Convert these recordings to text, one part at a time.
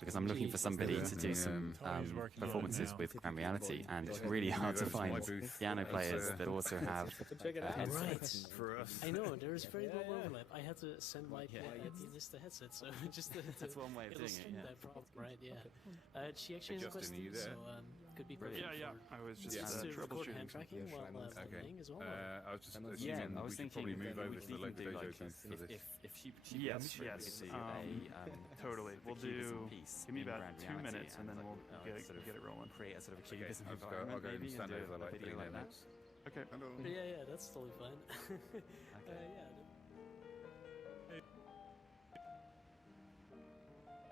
because I'm looking for somebody to do some performances with Grand Reality, and it's really hard to find piano players that also have headsets. For us. I know, there is very little overlap. I had to send my pianist a headset, so just That's one way of doing it, yeah. that problem, right, yeah. She actually has a Justin, are you question, there? so could be perfect Yeah. I was just to record hand troubleshooting. tracking while playing as well. I was just Yeah, assuming I was we should thinking probably move over to the we Loco can do Dojo like booth for this. if she Yes, could yes, do totally. the We'll cubism do. piece Give me in about Grand 2 Reality minutes, and then like, we'll get it rolling. create a sort of a Okay, cubism I'll environment go and maybe, and stand do over a like video 3 like that. minutes. Okay. Hello. Yeah, that's totally fine.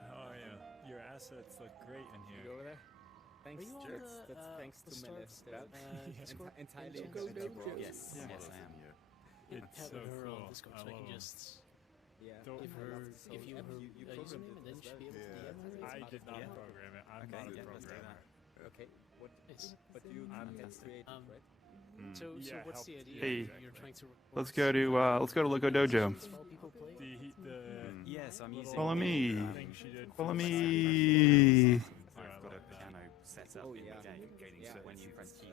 How are you? Your assets look great in You here. go over there? Thanks, Are you on Jerks. the, That's thanks the to my start, left sprout. Discord? Entirely Loco accidental. Dojo? Yes, yes, I am. Yeah, It's have so her cool. on Discord, I so I love can 'em. just Yeah. Don't- give her So give you her you username, programmed and then it you as should be able to well? DM her. I did not Yeah. program it. I'm Okay, not a yeah, let's do programmer. Okay. What? Yes. But you I'm can fantastic. create it, Um, right? So Yeah, what's the help. idea? Hey, You're trying to record Let's go to Loco Dojo. small people play? The Yes, I'm using. Follow me. thing she did Follow for the me. saxophone. I've got a piano set up Oh, in yeah. the game. Gaining Yeah. When you press keys.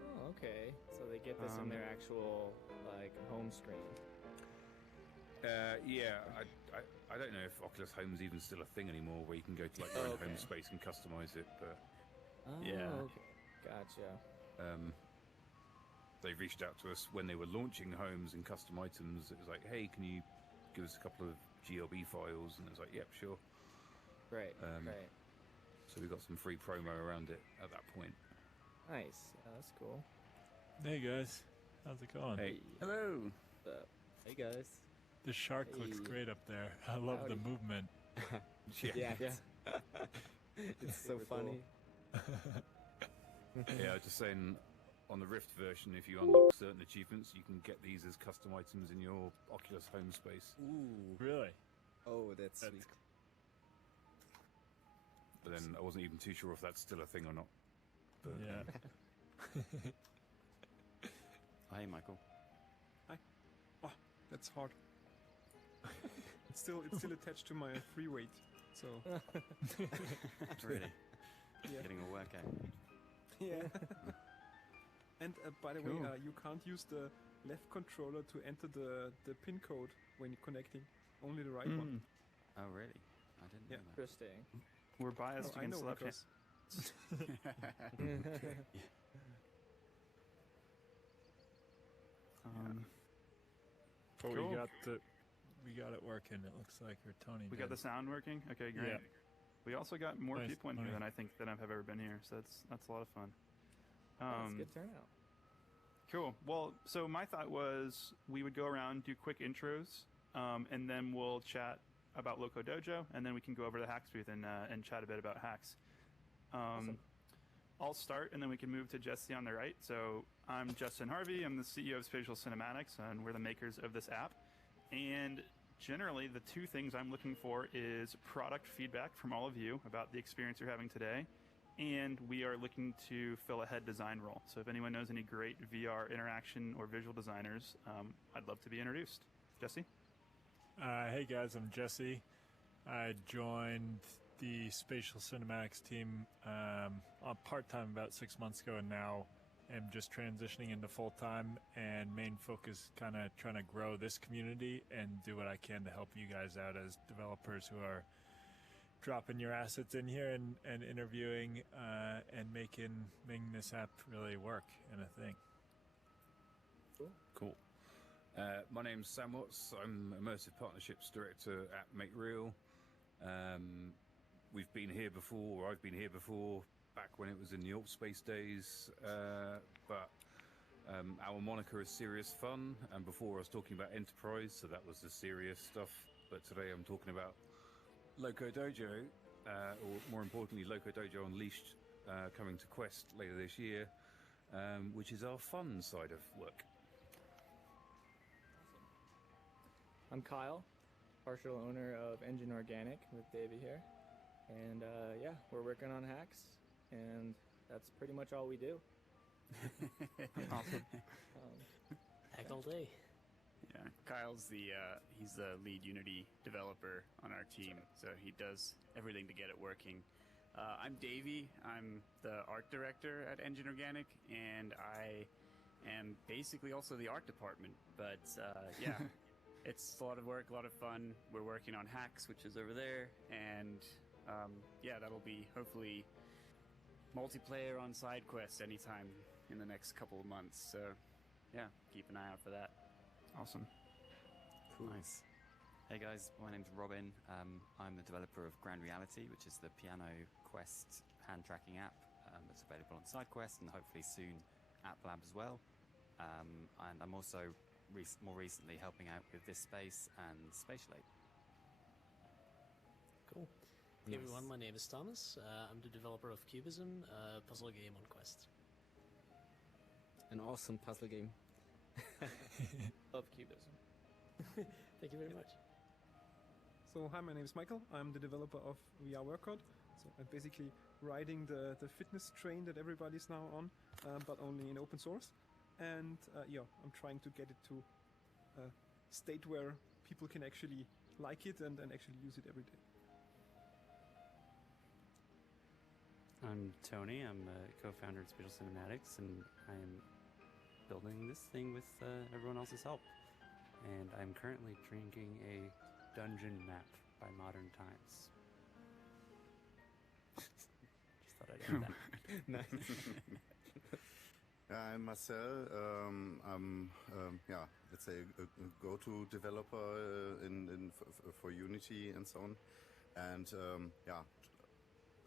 Oh, okay. So they get this in their actual like home screen. Yeah, I don't know if Oculus Home's even still a thing anymore, where you can go to like your own home space and customize it. But Oh, Yeah. Okay. Gotcha. they reached out to us when they were launching homes and custom items. It was like, hey, can you give us a couple of GLB files? And it was like, yep, sure. Right. Um, right. So we got some free promo around it at that point. Nice. Yeah, that's cool. Hey guys, how's it going? Hey, hello. Hey guys. The shark looks Hey. great up there. I love the Howdy. movement. Yeah. It's so funny. Yeah, I was just saying, on the Rift version, if you unlock certain achievements, you can get these as custom items in your Oculus home space. Ooh. Really? Oh, that's That's sweet. But then I wasn't even too sure if that's still a thing or not. But, Yeah. Hey, Michael. That's hard. It's still attached to my free weight, so Really? Yeah. Getting a workout. yeah. And by the way, Cool. you can't use the left controller to enter the pin code when you're connecting. Only the right one. Oh, really? I didn't Yeah. know that. Interesting. We're biased Oh, I know against left hand. because But Cool. we got it working. It looks like, or Tony We did. got the sound working. Okay, great. Yeah. We also got more Nice, people in here nice. than I think that I've ever been here, so that's a lot of fun. That's a good turnout. Cool. Well, so my thought was we would go around, do quick intros, and then we'll chat about Loco Dojo, and then we can go over to the HAX booth and chat a bit about HAX. Awesome. I'll start, and then we can move to Jesse on the right. So I'm Justin Harvey. I'm the CEO of Spatial Cinematics, and we're the makers of this app. And generally, the two things I'm looking for is product feedback from all of you about the experience you're having today, and we are looking to fill a head design role. So if anyone knows any great VR interaction or visual designers, I'd love to be introduced. Jesse? Hey guys, I'm Jesse. I joined the Spatial Cinematics team on part-time about 6 months ago, and now am just transitioning into full-time, and main focus kind of trying to grow this community and do what I can to help you guys out as developers who are dropping your assets in here and interviewing and making this app really work and a thing. Cool. My name's Sam Watts. I'm Immersive Partnerships Director at Make Real. We've been here before, or I've been here before, back when it was in the Alt Space days. But our moniker is Serious Fun, and before I was talking about Enterprise, so that was the serious stuff. But today I'm talking about Loco Dojo, or more importantly, Loco Dojo Unleashed, coming to Quest later this year, which is our fun side of work. I'm Kyle, partial owner of Engine Organic with Davey here. And yeah, we're working on HAX, and that's pretty much all we do. Awesome. Act all day. Yeah, Kyle's he's the lead Unity developer on our team, so he does everything to get it working. I'm Davey. I'm the art director at Engine Organic, and I am basically also the art department. But yeah, it's a lot of work, a lot of fun. We're working on HAX, which is over there, and yeah, that'll be hopefully multiplayer on side quests anytime in the next couple of months. So yeah, keep an eye out for that. Awesome. Cool. Nice. Hey guys, my name's Robin. I'm the developer of Grand Reality, which is the piano quest hand tracking app that's available on SideQuest and hopefully soon App Lab as well. And I'm also more recently helping out with this space and Spatial Aid. Cool. Hey everyone, my name is Thomas. I'm the developer of Cubism, a puzzle game on Quest. An awesome puzzle game. Of Cubism. Thank you very much. So hi, my name is Michael. I'm the developer of VR Workout. So I'm basically riding the fitness train that everybody's now on, but only in open source. And yeah, I'm trying to get it to a state where people can actually like it and actually use it every day. I'm Tony. I'm a co-founder at Spatial Cinematics, and I'm building this thing with everyone else's help. And I'm currently drinking a dungeon map by Modern Times. Just thought I'd add that. Nice. I'm Marcel. I'm let's say a go-to developer for Unity and so on, and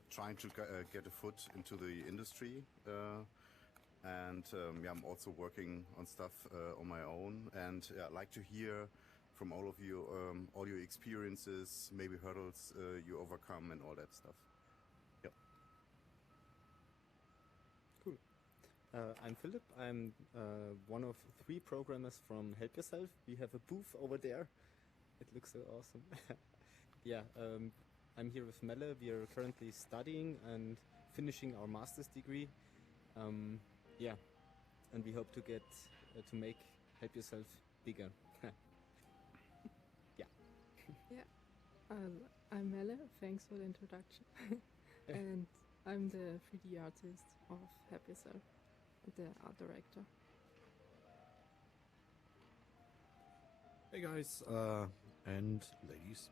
trying to get a foot into the industry. And I'm also working on stuff on my own, and I'd like to hear from all of you all your experiences, maybe hurdles you overcome, and all that stuff. Yep. Cool. I'm Philip. I'm one of 3 programmers from Help Yourself. We have a booth over there. It looks so awesome. Yeah, I'm here with Melle. We are currently studying and finishing our master's degree. Yeah, and we hope to get to make Help Yourself bigger. Yeah. Yeah. I'm Melle. Thanks for the introduction. And I'm the 3D artist of Help Yourself, the art director. Hey guys, and ladies.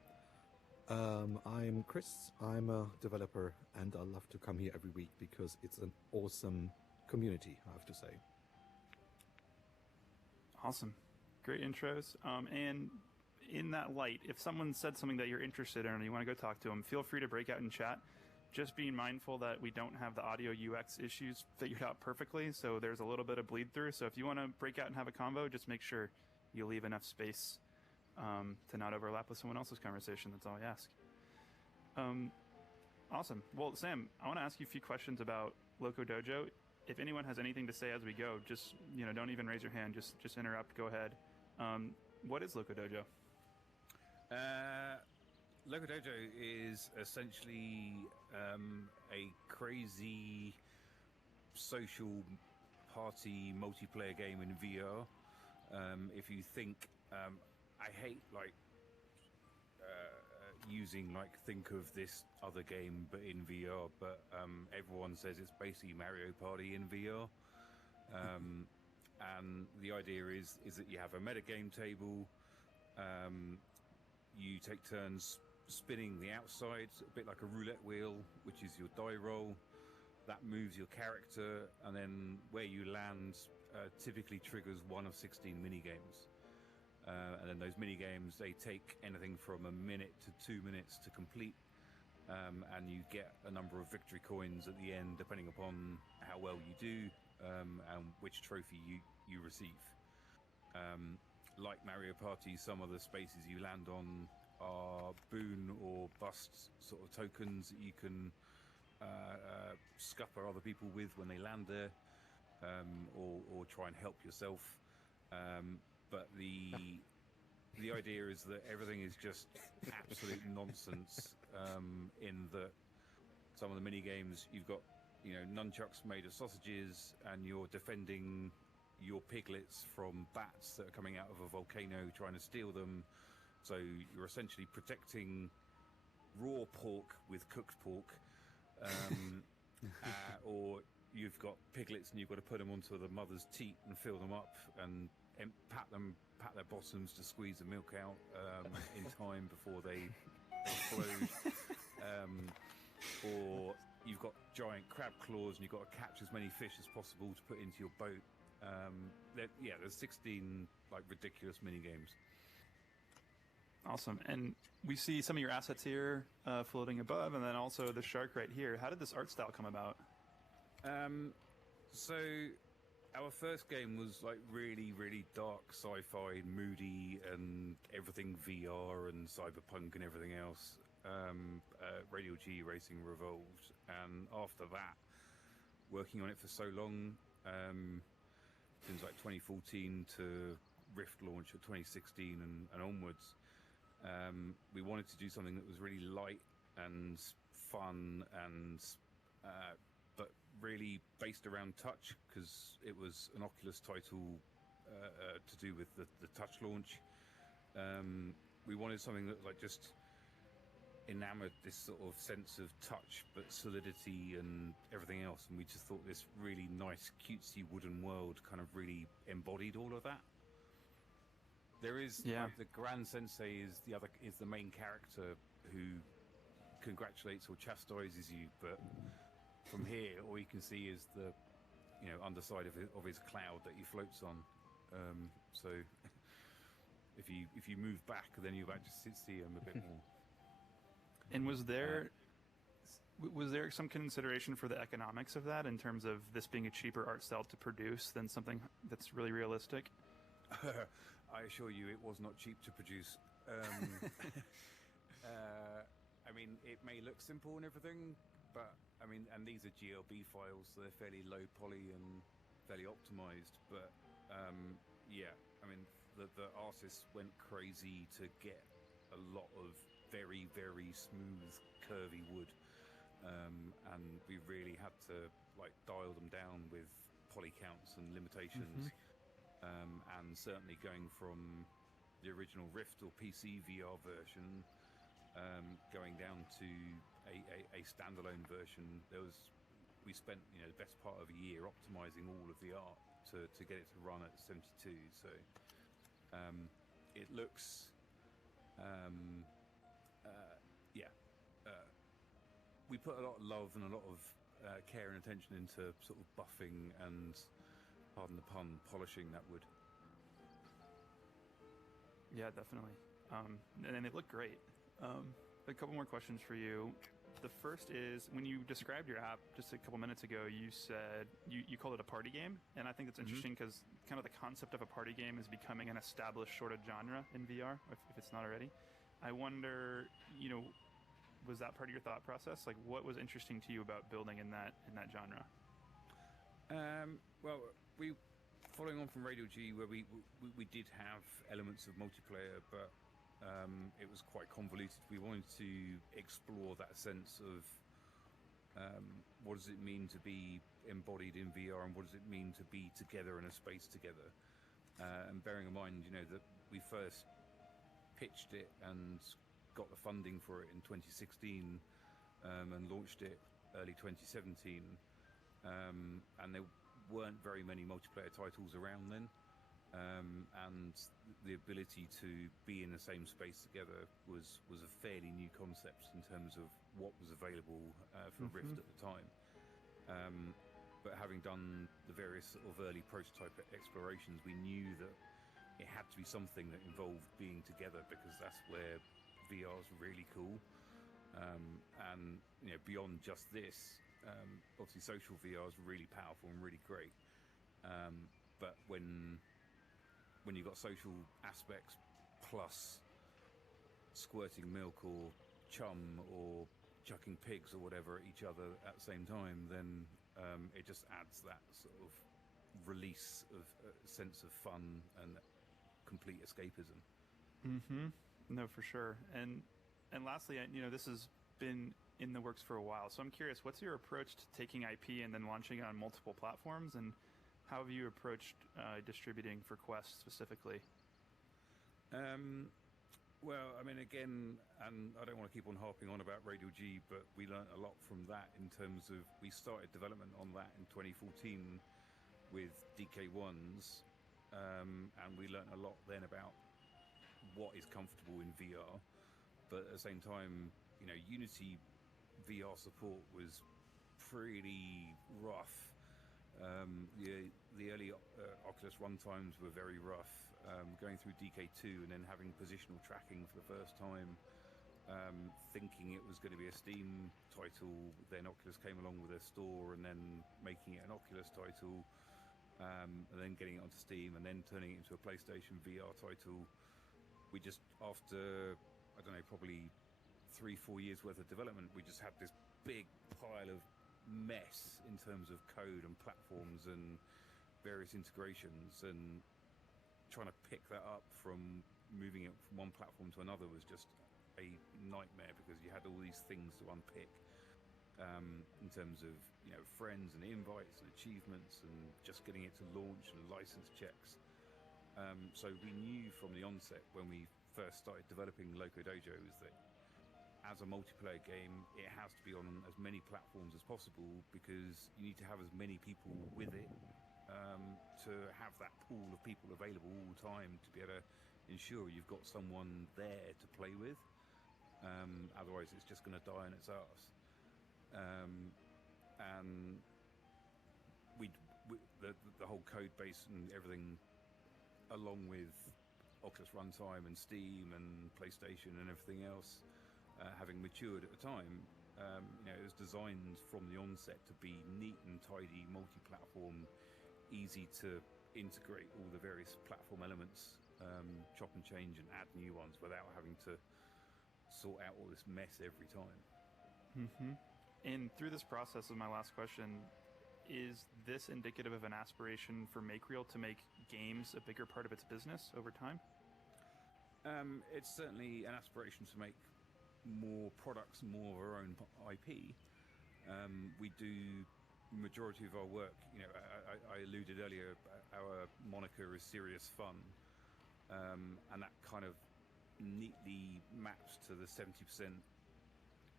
I'm Chris. I'm a developer, and I love to come here every week because it's an awesome community, I have to say. Awesome. Great intros. And in that light, if someone said something that you're interested in and you want to go talk to them, feel free to break out and chat. Just being mindful that we don't have the audio UX issues figured out perfectly, so there's a little bit of bleed through. So if you want to break out and have a convo, just make sure you leave enough space to not overlap with someone else's conversation. That's all I ask. Awesome. Well, Sam, I want to ask you a few questions about Loco Dojo. If anyone has anything to say as we go, just don't even raise your hand. Just interrupt. Go ahead. What is Loco Dojo? Loco Dojo is essentially a crazy social party multiplayer game in VR. If you think, I hate using think of this other game but in VR, but everyone says it's basically Mario Party in VR. And the idea is that you have a metagame table. You take turns spinning the outside, a bit like a roulette wheel, which is your die roll. That moves your character, and then where you land typically triggers one of 16 mini-games. And then those mini-games, they take anything from a minute to 2 minutes to complete. And you get a number of victory coins at the end, depending upon how well you do and which trophy you receive. Like Mario Party, some of the spaces you land on are boon or bust sort of tokens that you can scupper other people with when they land there, or try and help yourself. But the idea is that everything is just absolute nonsense. In that some of the mini games, you've got nunchucks made of sausages, and you're defending your piglets from bats that are coming out of a volcano trying to steal them. So you're essentially protecting raw pork with cooked pork, or you've got piglets and you've got to put them onto the mother's teat and fill them up and pat their bottoms to squeeze the milk out in time before they explode. Or you've got giant crab claws and you've got to catch as many fish as possible to put into your boat. There's 16 like ridiculous mini games. Awesome. And we see some of your assets here floating above, and then also the shark right here. How did this art style come about? So our first game was like really, really dark sci-fi, moody, and everything VR and cyberpunk and everything else. Radio G Racing Revolved, and after that, working on it for so long, since like 2014 to Rift launch of 2016 and onwards, we wanted to do something that was really light and fun and but really based around touch, because it was an Oculus title to do with the touch launch. We wanted something that like just enamored this sort of sense of touch but solidity and everything else, and we just thought this really nice cutesy wooden world kind of really embodied all of that. There is like, the Grand Sensei is the main character who congratulates or chastises you, but from here all you can see is the underside of his cloud that he floats on. So if you move back, then you actually see him a bit more. And was there some consideration for the economics of that, in terms of this being a cheaper art style to produce than something that's really realistic? I assure you it was not cheap to produce. I mean, it may look simple and everything, but I mean, and these are GLB files, so they're fairly low poly and fairly optimized. But I mean, the artists went crazy to get a lot of very, very smooth, curvy wood, and we really had to like dial them down with poly counts and limitations. And certainly going from the original Rift or PC VR version, going down to a standalone version, we spent the best part of a year optimizing all of the art to get it to run at 72. So it looks, we put a lot of love and a lot of care and attention into sort of buffing and, pardon the pun, polishing that wood. Yeah, definitely. And they look great. A couple more questions for you. The first is, when you described your app just a couple minutes ago, you said you called it a party game, and I think that's interesting because kind of the concept of a party game is becoming an established sort of genre in VR, if it's not already. I wonder, was that part of your thought process? Like, what was interesting to you about building in that genre? Well, following on from Radio G, where we did have elements of multiplayer, but it was quite convoluted. We wanted to explore that sense of what does it mean to be embodied in VR, and what does it mean to be together in a space together. And bearing in mind, that we first pitched it and got the funding for it in 2016, and launched it early 2017, and there weren't very many multiplayer titles around then, and the ability to be in the same space together was a fairly new concept in terms of what was available for Rift at the time. But having done the various sort of early prototype explorations, we knew that it had to be something that involved being together, because that's where VR is really cool. And beyond just this, obviously social VR is really powerful and really great. But when you've got social aspects plus squirting milk or chum or chucking pigs or whatever at each other at the same time, then it just adds that sort of release of sense of fun and complete escapism. No, for sure. And lastly, this has been in the works for a while, so I'm curious, what's your approach to taking IP and then launching it on multiple platforms? And how have you approached distributing for Quest specifically? Well, I mean, again, and I don't want to keep on harping on about Radial G, but we learned a lot from that in terms of we started development on that in 2014 with DK1s, and we learned a lot then about what is comfortable in VR. But at the same time, you know, Unity VR support was pretty rough. The early Oculus runtimes were very rough. Going through DK2 and then having positional tracking for the first time, thinking it was going to be a Steam title, then Oculus came along with their store and then making it an Oculus title, and then getting it onto Steam and then turning it into a PlayStation VR title. We just, after, I don't know, probably 3-4 years worth of development, we just had this big pile of mess in terms of code and platforms and various integrations, and trying to pick that up from moving it from one platform to another was just a nightmare, because you had all these things to unpick in terms of, you know, friends and invites and achievements and just getting it to launch and license checks. So we knew from the onset when we first started developing Loco Dojo is that as a multiplayer game, it has to be on as many platforms as possible, because you need to have as many people with it to have that pool of people available all the time to be able to ensure you've got someone there to play with. Otherwise, it's just going to die on its arse. And the whole code base and everything, along with Oculus Runtime and Steam and PlayStation and everything else, having matured at the time, you know, it was designed from the onset to be neat and tidy, multi-platform, easy to integrate all the various platform elements, chop and change and add new ones without having to sort out all this mess every time. Mm-hmm. And through this process, is my last question, is this indicative of an aspiration for MakeReal to make games a bigger part of its business over time? It's certainly an aspiration to make more products, more of our own IP. We do majority of our work, you know, I alluded earlier, our moniker is Serious Fun, and that kind of neatly maps to the 70%,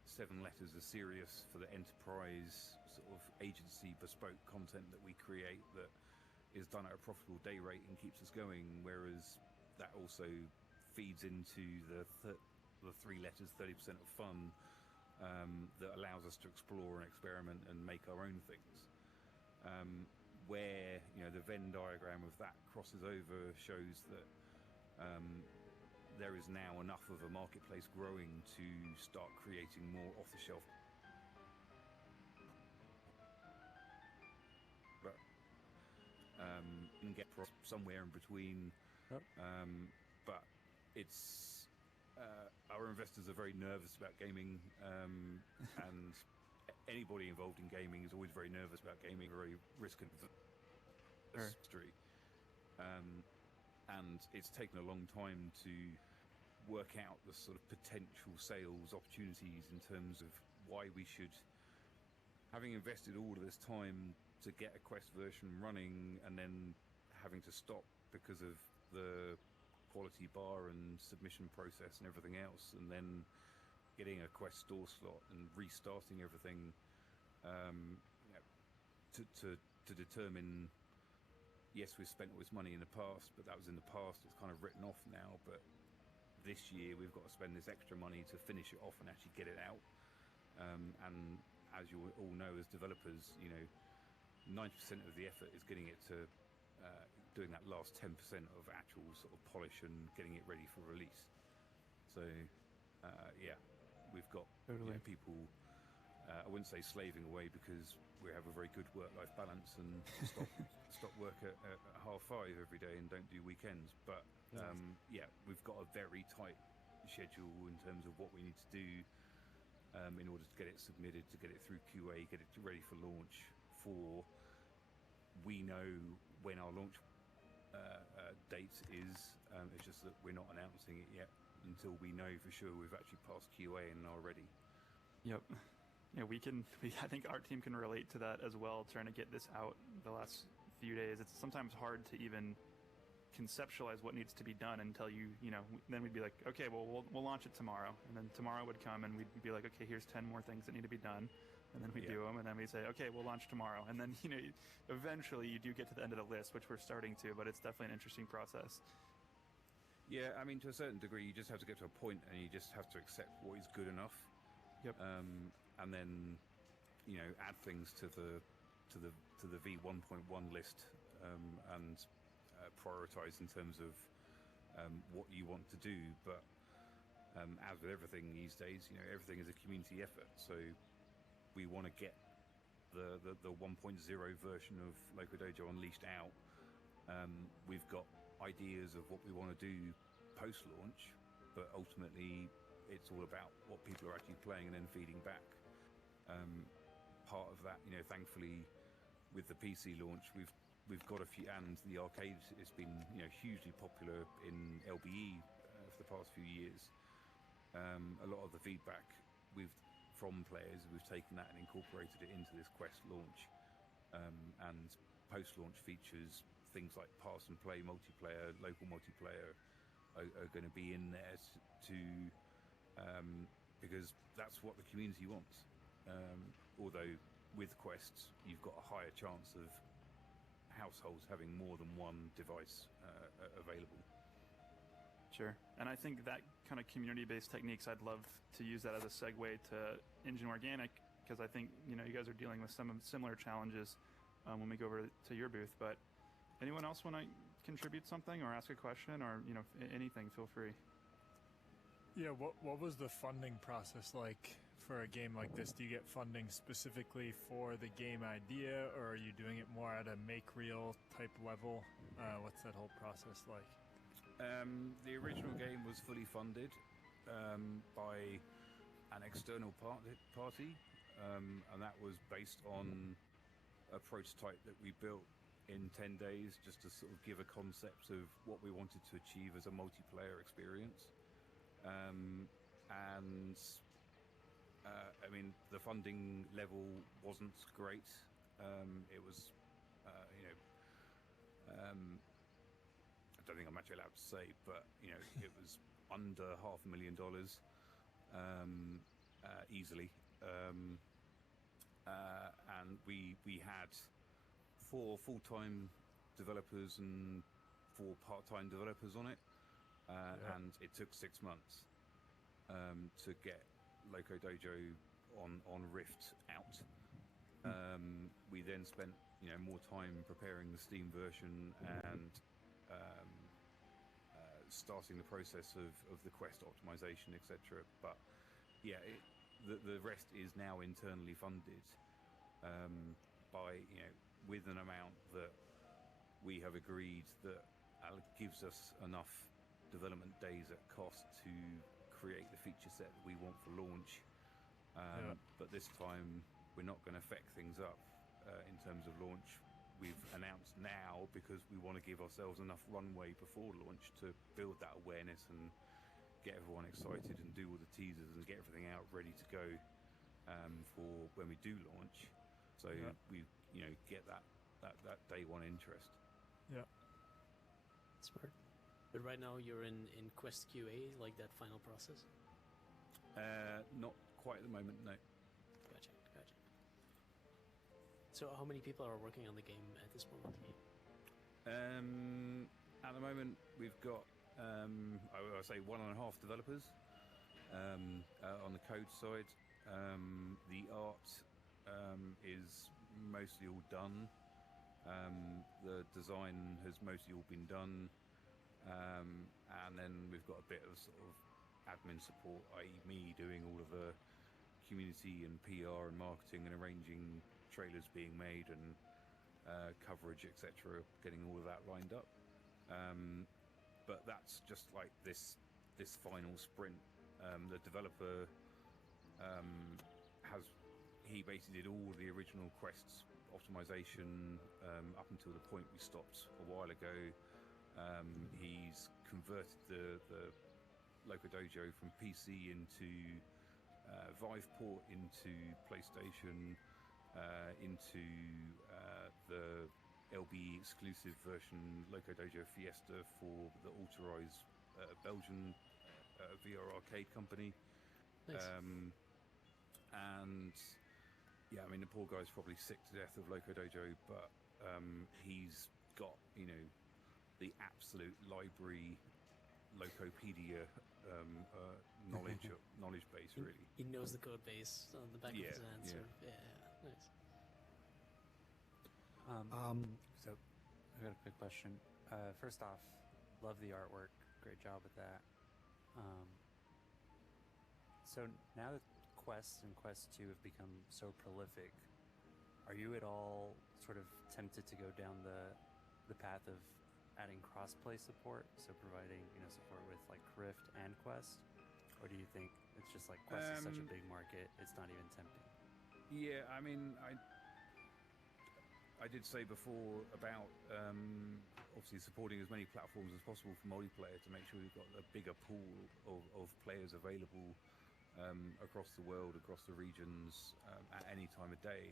7 letters of serious for the enterprise sort of agency bespoke content that we create that is done at a profitable day rate and keeps us going, whereas that also feeds into the 3 letters, 30% of fun, that allows us to explore and experiment and make our own things. Where, you know, the Venn diagram of that crosses over shows that there is now enough of a marketplace growing to start creating more off-the-shelf. But you can get somewhere in between. Yep. But it's our investors are very nervous about gaming, and anybody involved in gaming is always very nervous about gaming, very risk industry. And it's taken a long time to work out the sort of potential sales opportunities in terms of why we should, having invested all of this time to get a Quest version running and then having to stop because of the quality bar and submission process and everything else, and then getting a Quest store slot and restarting everything, you know, to determine, yes, we've spent all this money in the past, but that was in the past, it's kind of written off now, but this year we've got to spend this extra money to finish it off and actually get it out. And as you all know as developers, you know, 90% of the effort is getting it to doing that last 10% of actual sort of polish and getting it ready for release. So yeah, we've got you know, people, I wouldn't say slaving away, because we have a very good work-life balance and stop work at 5:30 every day and don't do weekends, but yeah, we've got a very tight schedule in terms of what we need to do in order to get it submitted, to get it through QA, get it ready for launch. We know when our launch date is, it's just that we're not announcing it yet until we know for sure we've actually passed QA and are ready. Yep. Yeah, I think our team can relate to that as well, trying to get this out the last few days, it's sometimes hard to even conceptualize what needs to be done until then we'd be like, okay, well, we'll launch it tomorrow. And then tomorrow would come and we'd be like, okay, here's 10 more things that need to be done. And then we do them, and then we say, okay, we'll launch tomorrow. And then, eventually you do get to the end of the list, which we're starting to, but it's definitely an interesting process. Yeah, I mean, to a certain degree, you just have to get to a point and you just have to accept what is good enough. Yep. And then, add things to the V1.1 list, and prioritize in terms of what you want to do. But as with everything these days, everything is a community effort. So we want to get the 1.0 version of Loco Dojo Unleashed out. We've got ideas of what we want to do post-launch, but ultimately it's all about what people are actually playing and then feeding back. Part of that, thankfully, with the PC launch, we've got a few, and the arcade has been hugely popular in LBE for the past few years. A lot of the feedback from players, we've taken that and incorporated it into this Quest launch, and post-launch features, things like pass and play multiplayer, local multiplayer are going to be in there because that's what the community wants. Although with Quests, you've got a higher chance of households having more than one device available. Sure. And I think that kind of community-based techniques, I'd love to use that as a segue to Engine Organic, because I think, you guys are dealing with some similar challenges when we go over to your booth. But anyone else want to contribute something or ask a question or, anything, feel free. Yeah, what was the funding process like for a game like this? Do you get funding specifically for the game idea, or are you doing it more at a make-real type level? What's that whole process like? The original game was fully funded by an external party, and that was based on a prototype that we built in 10 days just to sort of give a concept of what we wanted to achieve as a multiplayer experience. I mean, the funding level wasn't great. It was, I don't think I'm actually allowed to say, but it was under $500,000 easily. And we had 4 full-time developers and 4 part-time developers on it, and it took 6 months to get Loco Dojo on Rift out. We then spent more time preparing the Steam version and starting the process of the Quest optimization, etc. But yeah, the rest is now internally funded by with an amount that we have agreed that gives us enough development days at cost to create the feature set that we want for launch. But this time we're not going to feck things up in terms of launch. We've announced now because we want to give ourselves enough runway before launch to build that awareness and get everyone excited and do all the teasers and get everything out ready to go for when we do launch. So we get that day one interest. Yeah. Smart. But right now you're in Quest QA, like that final process? Not quite at the moment, no. Gotcha. So how many people are working on the game at this moment? At the moment, we've got, I would say 1.5 developers on the code side. The art is mostly all done. The design has mostly all been done. And then we've got a bit of sort of admin support, i.e. me doing all of the community and PR and marketing and arranging trailers being made and coverage, etc., getting all of that lined up. But that's just like this final sprint. The developer he basically did all the original Quests optimization up until the point we stopped a while ago. He's converted the Loco Dojo from PC into Viveport, into PlayStation, into the LB exclusive version Loco Dojo Fiesta for the authorized Belgian VR arcade company. Nice. And yeah, I mean, the poor guy's probably sick to death of Loco Dojo, but he's got, the absolute library Locopedia knowledge base, really. He knows the code base on the back of his hand. Yeah. Sort of. Yeah, nice. So, I got a quick question. First off, love the artwork. Great job with that. So now that Quest and Quest 2 have become so prolific, are you at all sort of tempted to go down the path of adding cross-play support, so providing support with like Rift and Quest, or do you think it's just like Quest is such a big market, it's not even tempting? Yeah, I mean, I did say before about obviously supporting as many platforms as possible for multiplayer to make sure we've got a bigger pool of players available across the world, across the regions, at any time of day.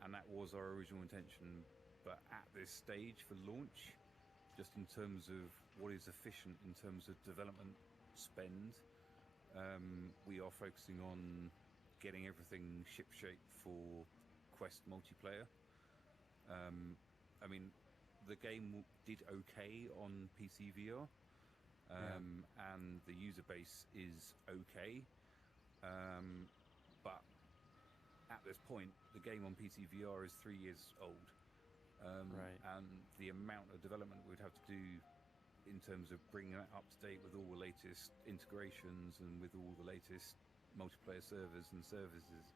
And that was our original intention. But at this stage for launch, just in terms of what is efficient in terms of development spend, we are focusing on getting everything shipshape for Quest multiplayer. I mean, the game did okay on PC VR, and the user base is okay, but at this point, the game on PC VR is 3 years old. And the amount of development we'd have to do in terms of bringing that up to date with all the latest integrations and with all the latest multiplayer servers and services,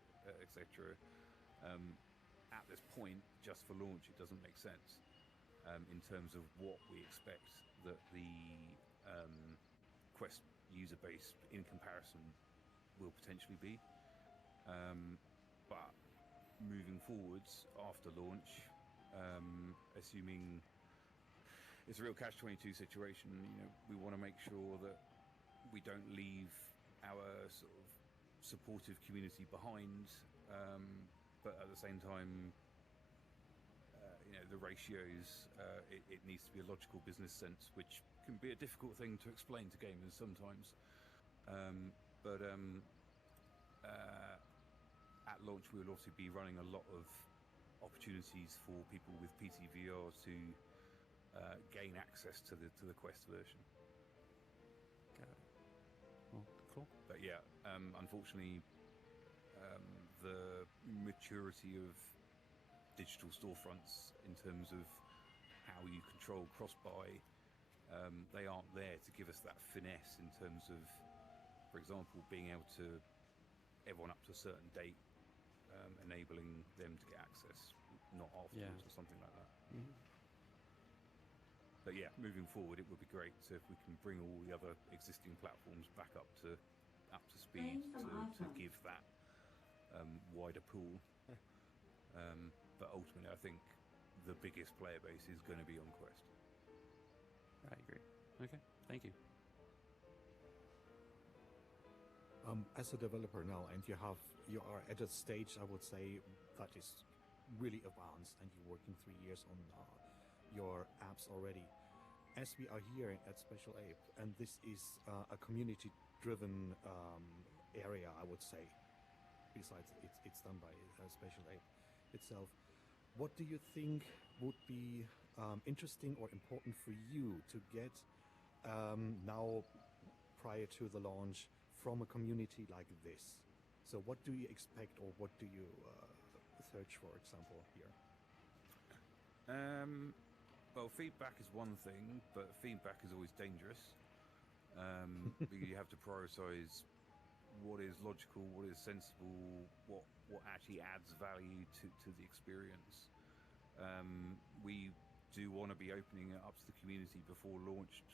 etc. At this point, just for launch, it doesn't make sense in terms of what we expect that the Quest user base in comparison will potentially be. But moving forwards after launch, assuming it's a real catch-22 situation, we want to make sure that we don't leave our sort of supportive community behind, but at the same time, the ratios, it needs to be a logical business sense, which can be a difficult thing to explain to gamers sometimes. But at launch, we will obviously be running a lot of opportunities for people with PC VR to gain access to the Quest version. Got it. Well, cool. But yeah, unfortunately, the maturity of digital storefronts in terms of how you control cross-buy, they aren't there to give us that finesse in terms of, for example, being able to everyone up to a certain date, enabling them to get access, not afterwards or something like that. Mm-hmm. But yeah, moving forward, it would be great if we can bring all the other existing platforms back up to speed to give that wider pool. But ultimately, I think the biggest player base is going to be on Quest. I agree. Okay, thank you. As a developer now, and you are at a stage, I would say, that is really advanced, and you're working 3 years on your apps already. As we are here at Special Ape, and this is a community-driven area, I would say. Besides, it's done by Special Ape itself. What do you think would be interesting or important for you to get now prior to the launch from a community like this? So what do you expect, or what do you search, for example, here? Well, feedback is one thing, but feedback is always dangerous. Because you have to prioritize what is logical, what is sensible, what actually adds value to the experience. We do want to be opening it up to the community before launch,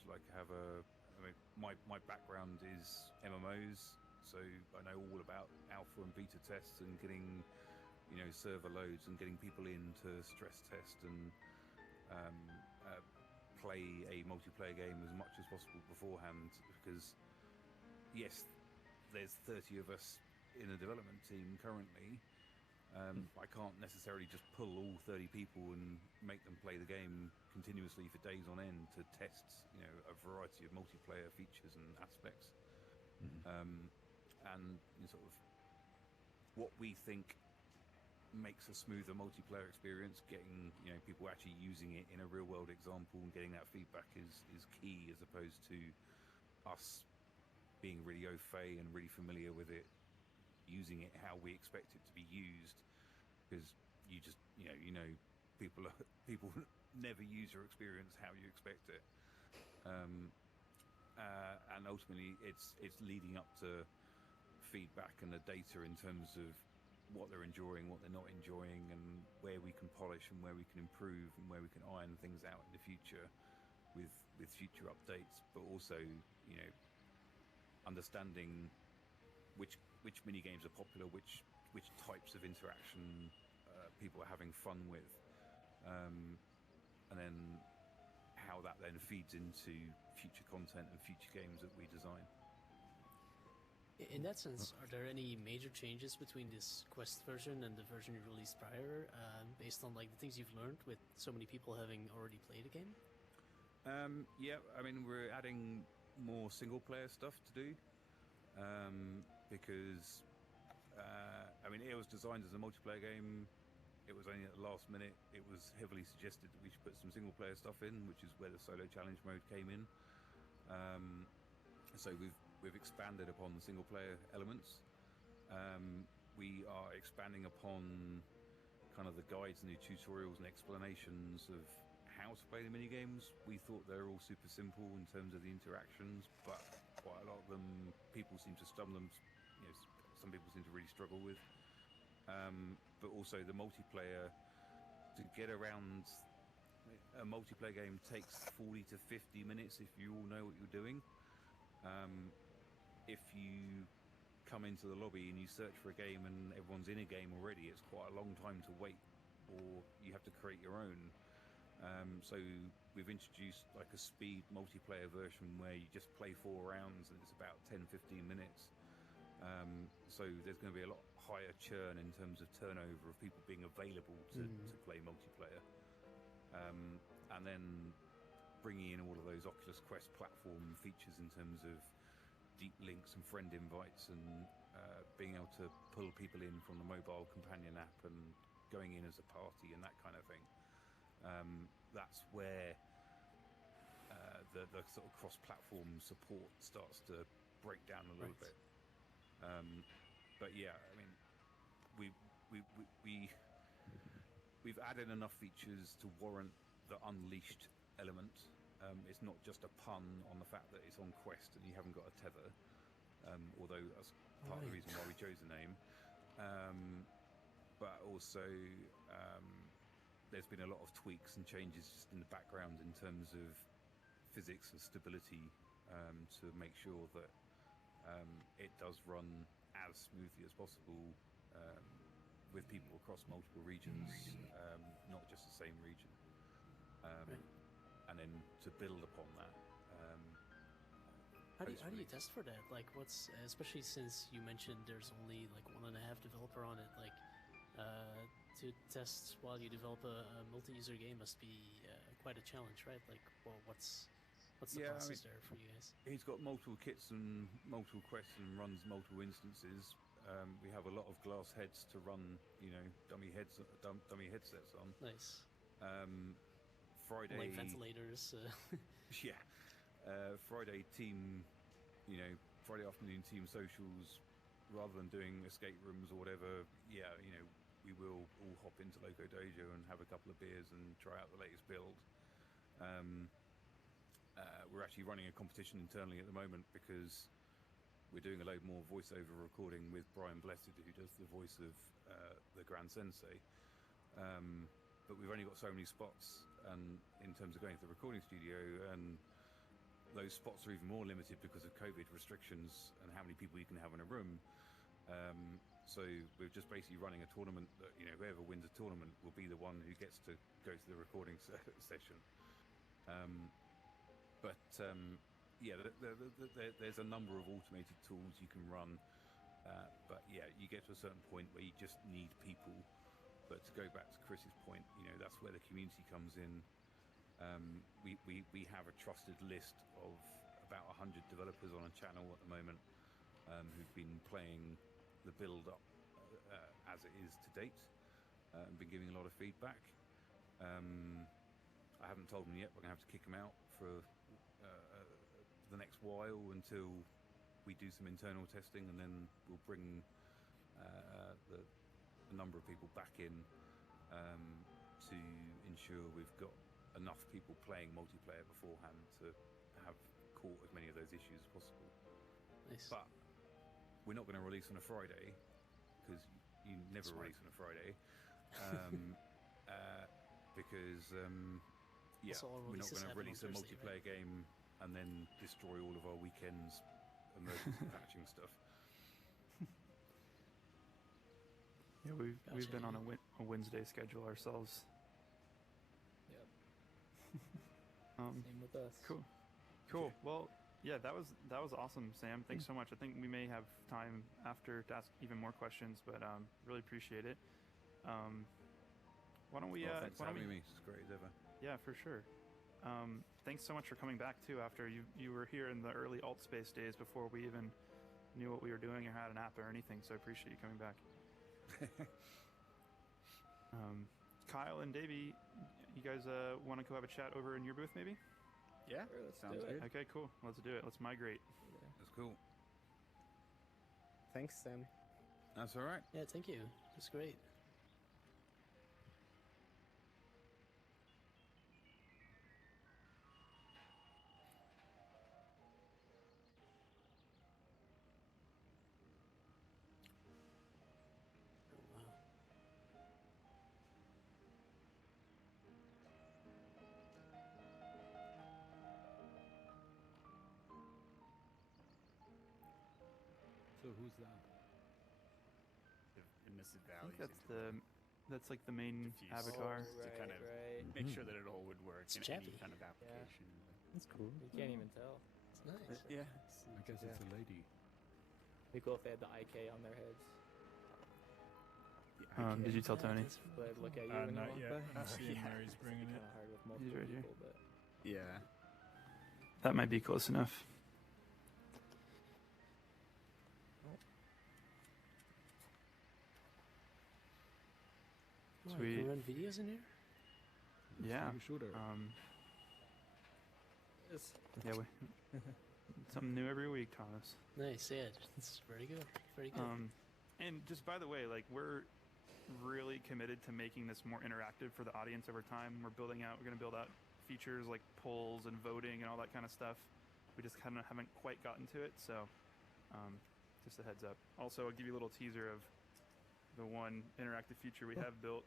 my background is MMOs, so I know all about alpha and beta tests and getting server loads and getting people in to stress test and play a multiplayer game as much as possible beforehand, because yes, there's 30 of us in a development team currently, I can't necessarily just pull all 30 people and make them play the game continuously for days on end to test, a variety of multiplayer features and aspects. And sort of what we think makes a smoother multiplayer experience, getting people actually using it in a real world example and getting that feedback is key, as opposed to us being really au fait and really familiar with it, using it how we expect it to be used, because people never use your experience how you expect it, and ultimately it's leading up to feedback and the data in terms of what they're enjoying, what they're not enjoying, and where we can polish and where we can improve and where we can iron things out in the future with future updates, but also understanding which mini games are popular, which types of interaction people are having fun with, and then how that then feeds into future content and future games that we design. In that sense, are there any major changes between this Quest version and the version you released prior, based on the things you've learned with so many people having already played the game? Yeah, I mean, we're adding more single-player stuff to do, because it was designed as a multiplayer game. It was only at the last minute it was heavily suggested that we should put some single-player stuff in, which is where the solo challenge mode came in. So we've expanded upon the single-player elements. We are expanding upon kind of the guides and the tutorials and explanations of how to play the minigames. We thought they were all super simple in terms of the interactions, but quite a lot of them people seem to stumble them. Some people seem to really struggle with. But also the multiplayer, to get around a multiplayer game takes 40 to 50 minutes if you all know what you're doing. If you come into the lobby and you search for a game and everyone's in a game already, it's quite a long time to wait, or you have to create your own. So we've introduced like a speed multiplayer version where you just play 4 rounds and it's about 10-15 minutes. So there's going to be a lot higher churn in terms of turnover of people being available to play multiplayer. And then bringing in all of those Oculus Quest platform features in terms of deep links and friend invites, and being able to pull people in from the mobile companion app and going in as a party and that kind of thing. That's where the sort of cross-platform support starts to break down a little bit. But yeah, I mean, we've added enough features to warrant the unleashed element. It's not just a pun on the fact that it's on Quest and you haven't got a tether, although that's part of the reason why we chose the name. But also, there's been a lot of tweaks and changes just in the background in terms of physics and stability, to make sure that it does run as smoothly as possible, with people across multiple regions, not just the same region. And then to build upon that. How do you test for that? Like, especially since you mentioned there's only like 1.5 developer on it, like, to test while you develop a multi-user game must be quite a challenge, right? Like, well, what's the process there for you guys? He's got multiple kits and multiple quests and runs multiple instances. We have a lot of glass heads to run, dummy headsets on. Nice. Friday, like ventilators. Yeah. Friday afternoon team socials, rather than doing escape rooms or whatever. Yeah, we will all hop into Loco Dojo and have a couple of beers and try out the latest build. We're actually running a competition internally at the moment because we're doing a load more voiceover recording with Brian Blessed, who does the voice of the Grand Sensei. But we've only got so many spots, and in terms of going to the recording studio, and those spots are even more limited because of COVID restrictions and how many people you can have in a room. So we're just basically running a tournament that, whoever wins a tournament will be the one who gets to go to the recording session. But yeah, there's a number of automated tools you can run But yeah, you get to a certain point where you just need people. But to go back to Chris's point, that's where the community comes in. We have a trusted list of about 100 developers on a channel at the moment who've been playing the build up as it is to date and been giving a lot of feedback. I haven't told them yet. We're going to have to kick them out for the next while until we do some internal testing, and then we'll bring the number of people back in to ensure we've got enough people playing multiplayer beforehand to have caught as many of those issues as possible. Nice. But we're not going to release on a Friday, because you never Smart. release on a Friday. Because Also, all we're not releases going to happen on release a Thursday, multiplayer game and then destroy all of our weekends emergency patching stuff. Yeah, we've been on a Wednesday schedule ourselves. Yep. Um, Same with us. Cool. Well, yeah, that was awesome, Sam. Thanks so much. I think we may have time after to ask even more questions, but really appreciate it. Why don't we? Thanks for having me. It's great as ever. Yeah, for sure. Thanks so much for coming back too. After you were here in the early alt space days before we even knew what we were doing or had an app or anything. So I appreciate you coming back. Kyle and Davey, you guys want to go have a chat over in your booth, maybe? Yeah, Sure, let's sounds do it. good. Okay, cool. Let's do it. Let's migrate. That's cool. Thanks, Sam. That's all right. Yeah, thank you. That's great. Oh, wow. So who's that? Emissive I think values. that's like the main Diffuse. avatar. To kind of right. make sure that it all would work It's in Chappy. any kind of application. That's cool. You can't even tell. It's nice. Yeah. I guess it's a lady. Be cool if they had the IK on their heads. Did you tell Yeah, Tony? that's really But I'd look cool. at you when Not you yet. walk by. I'm seeing Yeah. where he's bringing Kind it. of hard with He's multiple right here. people, but Yeah. That might be close enough. Oh, you Sweet. can run videos in here? Yeah. Like a shooter. Yes. Yeah. Something new every week, Thomas. Nice, yeah. It's very good. Very good. And just by the way, like we're really committed to making this more interactive for the audience over time. We're going to build out features like polls and voting and all that kind of stuff. We just kind of haven't quite gotten to it, so just a heads up. Also, I'll give you a little teaser of the one interactive feature we have built.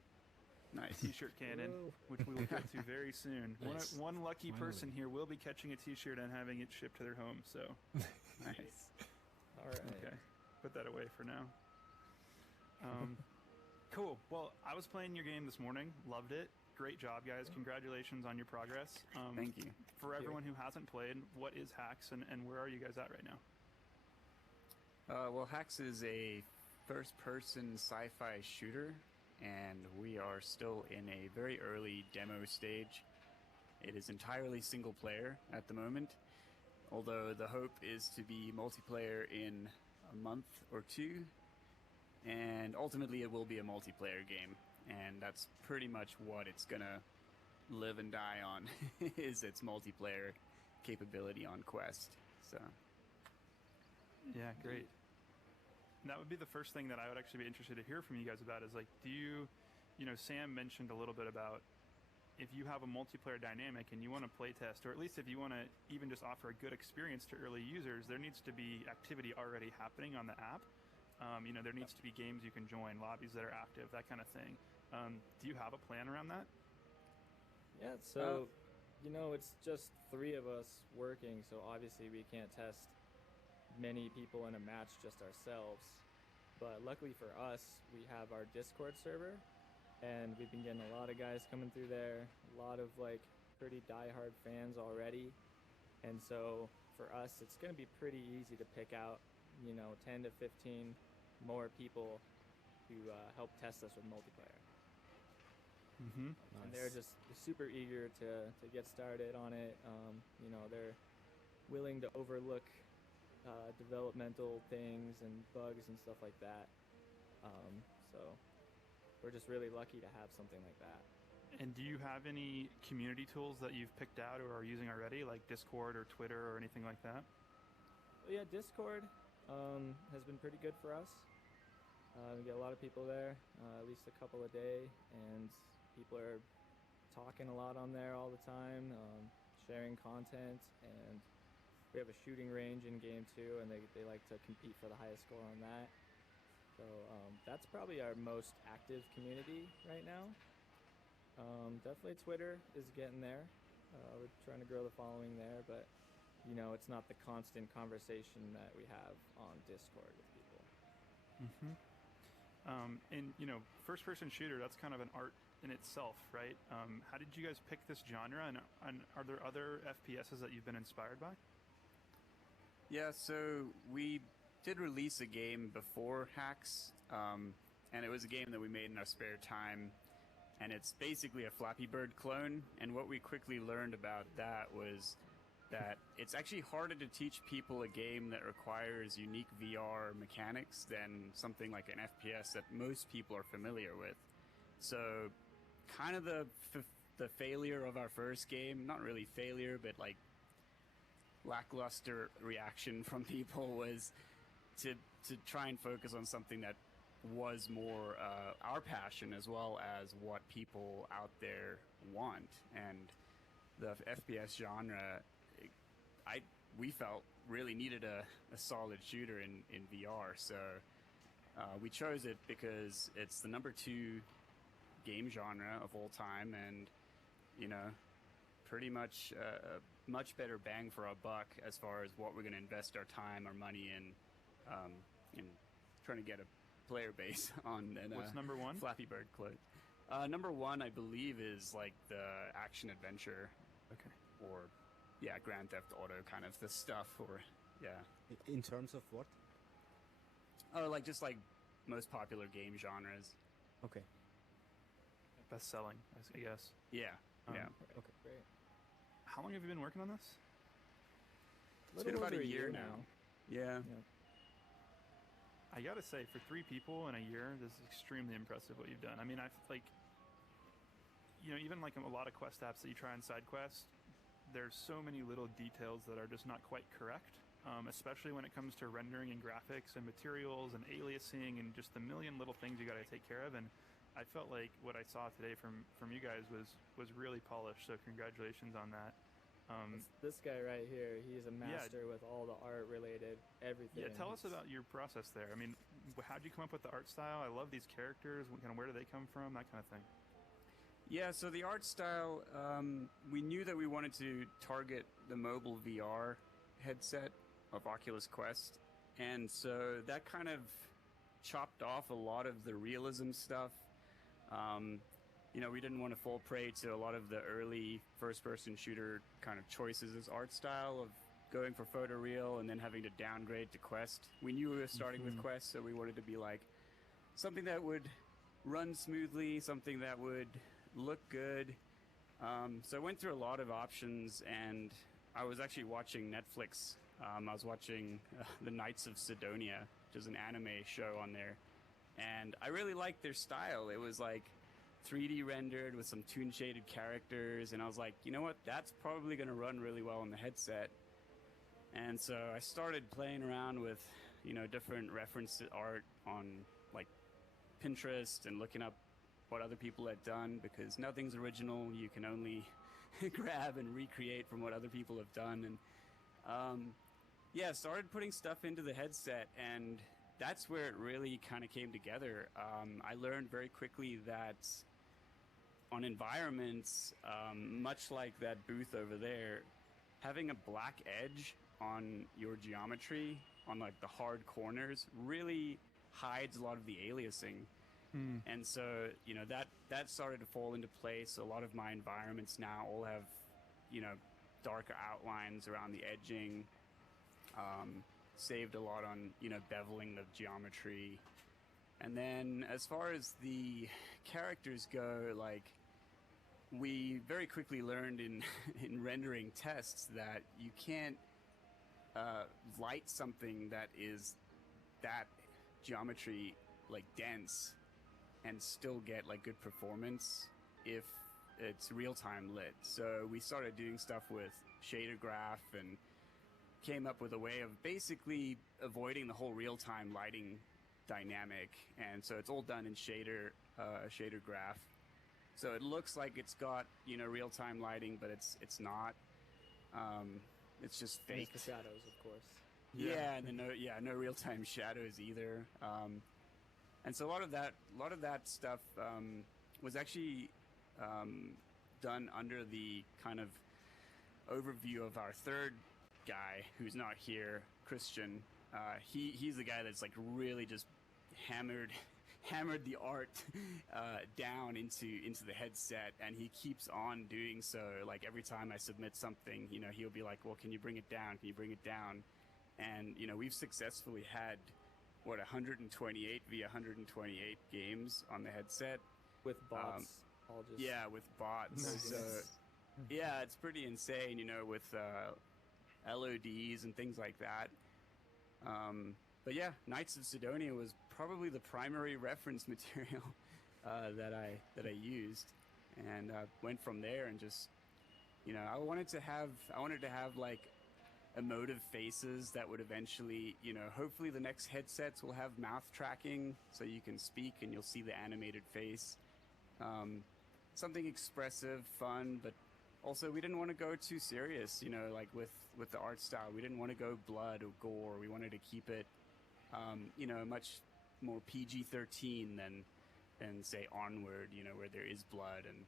Nice. T-shirt cannon, which we will get to very soon. Nice. One lucky Finally. person here will be catching a T-shirt and having it shipped to their home. So, Nice. All right. okay, put that away for now. Cool. Well, I was playing your game this morning. Loved it. Great job, guys. Congratulations on your progress. Thank you. For everyone who hasn't played, what is HAX and where are you guys at right now? Well, HAX is a first-person sci-fi shooter, and we are still in a very early demo stage. It is entirely single-player at the moment, although the hope is to be multiplayer in a month or two, and ultimately it will be a multiplayer game, and that's pretty much what it's gonna live and die on, is its multiplayer capability on Quest. So, Yeah, great. And that would be the first thing that I would actually be interested to hear from you guys about is like, do you Sam mentioned a little bit about if you have a multiplayer dynamic and you want to play test, or at least if you want to even just offer a good experience to early users, there needs to be activity already happening on the app. There needs to be games you can join, lobbies that are active, that kind of thing. Do you have a plan around that? Yeah, so, it's just 3 of us working, so obviously we can't test many people in a match just ourselves. But luckily for us, we have our Discord server, and we've been getting a lot of guys coming through there, a lot of pretty diehard fans already. And so for us, it's going to be pretty easy to pick out 10 to 15 more people who help test us with multiplayer. Mm-hmm. And they're just super eager to get started on it. They're willing to overlook developmental things and bugs and stuff like that. So we're just really lucky to have something like that. And do you have any community tools that you've picked out or are using already, like Discord or Twitter or anything like that? Well, yeah, Discord has been pretty good for us. We get a lot of people there, at least a couple a day, and people are talking a lot on there all the time, sharing content, and we have a shooting range in game too, and they like to compete for the highest score on that. So that's probably our most active community right now. Definitely Twitter is getting there. We're trying to grow the following there, but it's not the constant conversation that we have on Discord with people. Mm-hmm. And first-person shooter, that's kind of an art in itself, right? How did you guys pick this genre, and are there other FPSs that you've been inspired by? Yeah, so we did release a game before HAX, and it was a game that we made in our spare time, and it's basically a Flappy Bird clone, and what we quickly learned about that was that it's actually harder to teach people a game that requires unique VR mechanics than something like an FPS that most people are familiar with. So kind of the failure of our first game, not really failure, but like lackluster reaction from people was to try and focus on something that was more our passion as well as what people out there want. And the FPS genre, we felt really needed a solid shooter in VR. So we chose it because it's the number 2 game genre of all time, and pretty much a much better bang for our buck as far as what we're going to invest our time, our money in trying to get a player base on. What's number 1? Flappy Bird clone. Number 1, I believe, is like the action adventure. Okay. Or Grand Theft Auto kind of the stuff, or In terms of what? Oh, just like most popular game genres. Okay. Best selling, I guess. Yeah. Okay, great. How long have you been working on this? It's been about a year now. Yeah. I gotta say, for 3 people in a year, this is extremely impressive what you've done. I mean, even like a lot of quest apps that you try on side quests, there's so many little details that are just not quite correct, especially when it comes to rendering and graphics and materials and aliasing and just the million little things you gotta take care of. And I felt like what I saw today from you guys was really polished, so congratulations on that. This guy right here, he's a master with all the art related everything. Yeah, tell us about your process there. I mean, how'd you come up with the art style? I love these characters. Where do they come from? That kind of thing. Yeah, so the art style, we knew that we wanted to target the mobile VR headset of Oculus Quest, and so that kind of chopped off a lot of the realism stuff. We didn't want to fall prey to a lot of the early first-person shooter kind of choices as art style of going for photoreal and then having to downgrade to Quest. We knew we were starting with Quest, so we wanted to be like something that would run smoothly, something that would look good. So I went through a lot of options, and I was actually watching Netflix. I was watching The Knights of Sidonia, which is an anime show on there, and I really liked their style. It was like 3D rendered with some toon shaded characters, and I was like, you know what, that's probably going to run really well on the headset. And so I started playing around with different reference art on like Pinterest and looking up what other people had done, because nothing's original. You can only grab and recreate from what other people have done. And started putting stuff into the headset, and that's where it really kind of came together. I learned very quickly that on environments, much like that booth over there, having a black edge on your geometry on like the hard corners really hides a lot of the aliasing. And so, that started to fall into place. A lot of my environments now all have, darker outlines around the edging. saved a lot on, beveling the geometry. And then as far as the characters go, like, we very quickly learned in rendering tests that you can't light something that is that geometry, like, dense and still get, like, good performance if it's real-time lit. So we started doing stuff with shader graph and came up with a way of basically avoiding the whole real-time lighting dynamic. And so it's all done in shader graph. So it looks like it's got, real-time lighting, but it's not. It's just fake. The shadows, of course. Yeah, and then no real-time shadows either. And so a lot of that stuff was actually done under the kind of overview of our third guy who's not here, Christian. He's the guy that's like really just hammered the art down into the headset, and he keeps on doing so. Like every time I submit something, he'll be like, well, can you bring it down? Can you bring it down? And, we've successfully had, 128 via 128 games on the headset. With bots. Yeah, with bots. So, yeah, it's pretty insane, with LODs and things like that. But yeah, Knights of Sidonia was probably the primary reference material that I used, and went from there and just, I wanted to have like emotive faces that would eventually, hopefully the next headsets will have mouth tracking so you can speak and you'll see the animated face. Something expressive, fun, but also we didn't want to go too serious, like with the art style. We didn't want to go blood or gore. We wanted to keep it, much more PG-13 than say Onward, where there is blood, and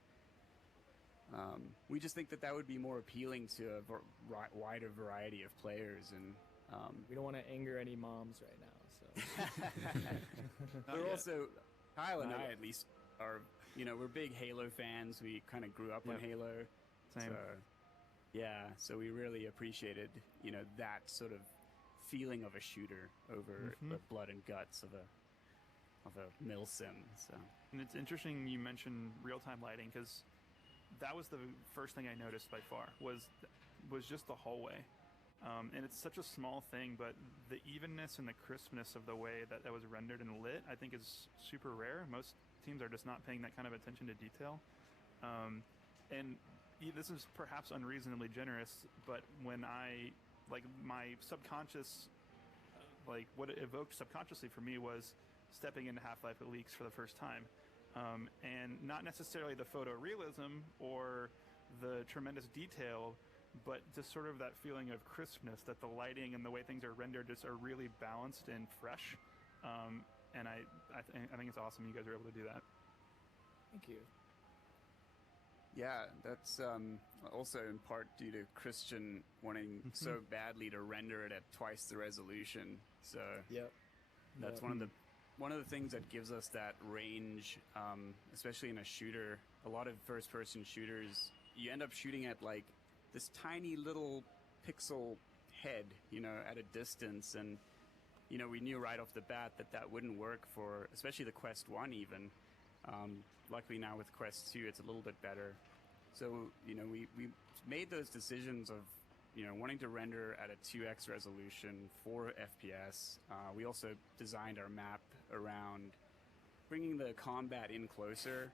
we just think that would be more appealing to a wider variety of players, and we don't want to anger any moms right now. So we're also, Kyle and I at least are, we're big Halo fans. We kind of grew up on Halo. Same. So we really appreciated, that sort of feeling of a shooter over the blood and guts of a mill sim. So, and it's interesting you mentioned real-time lighting, because that was the first thing I noticed by far was just the hallway. And it's such a small thing, but the evenness and the crispness of the way that was rendered and lit, I think, is super rare. Most teams are just not paying that kind of attention to detail. And this is perhaps unreasonably generous, but when my subconscious, what it evoked subconsciously for me was stepping into Half-Life Alyx for the first time. And not necessarily the photorealism or the tremendous detail, but just sort of that feeling of crispness, that the lighting and the way things are rendered just are really balanced and fresh. And I think it's awesome you guys are able to do that. Thank you. Yeah, that's also in part due to Christian wanting so badly to render it at twice the resolution. So that's one of the things that gives us that range, especially in a shooter. A lot of first-person shooters, you end up shooting at like this tiny little pixel head, at a distance, and we knew right off the bat that wouldn't work for, especially the Quest 1 even. Luckily now with Quest 2, it's a little bit better. So, we made those decisions of, wanting to render at a 2x resolution for FPS. We also designed our map around bringing the combat in closer,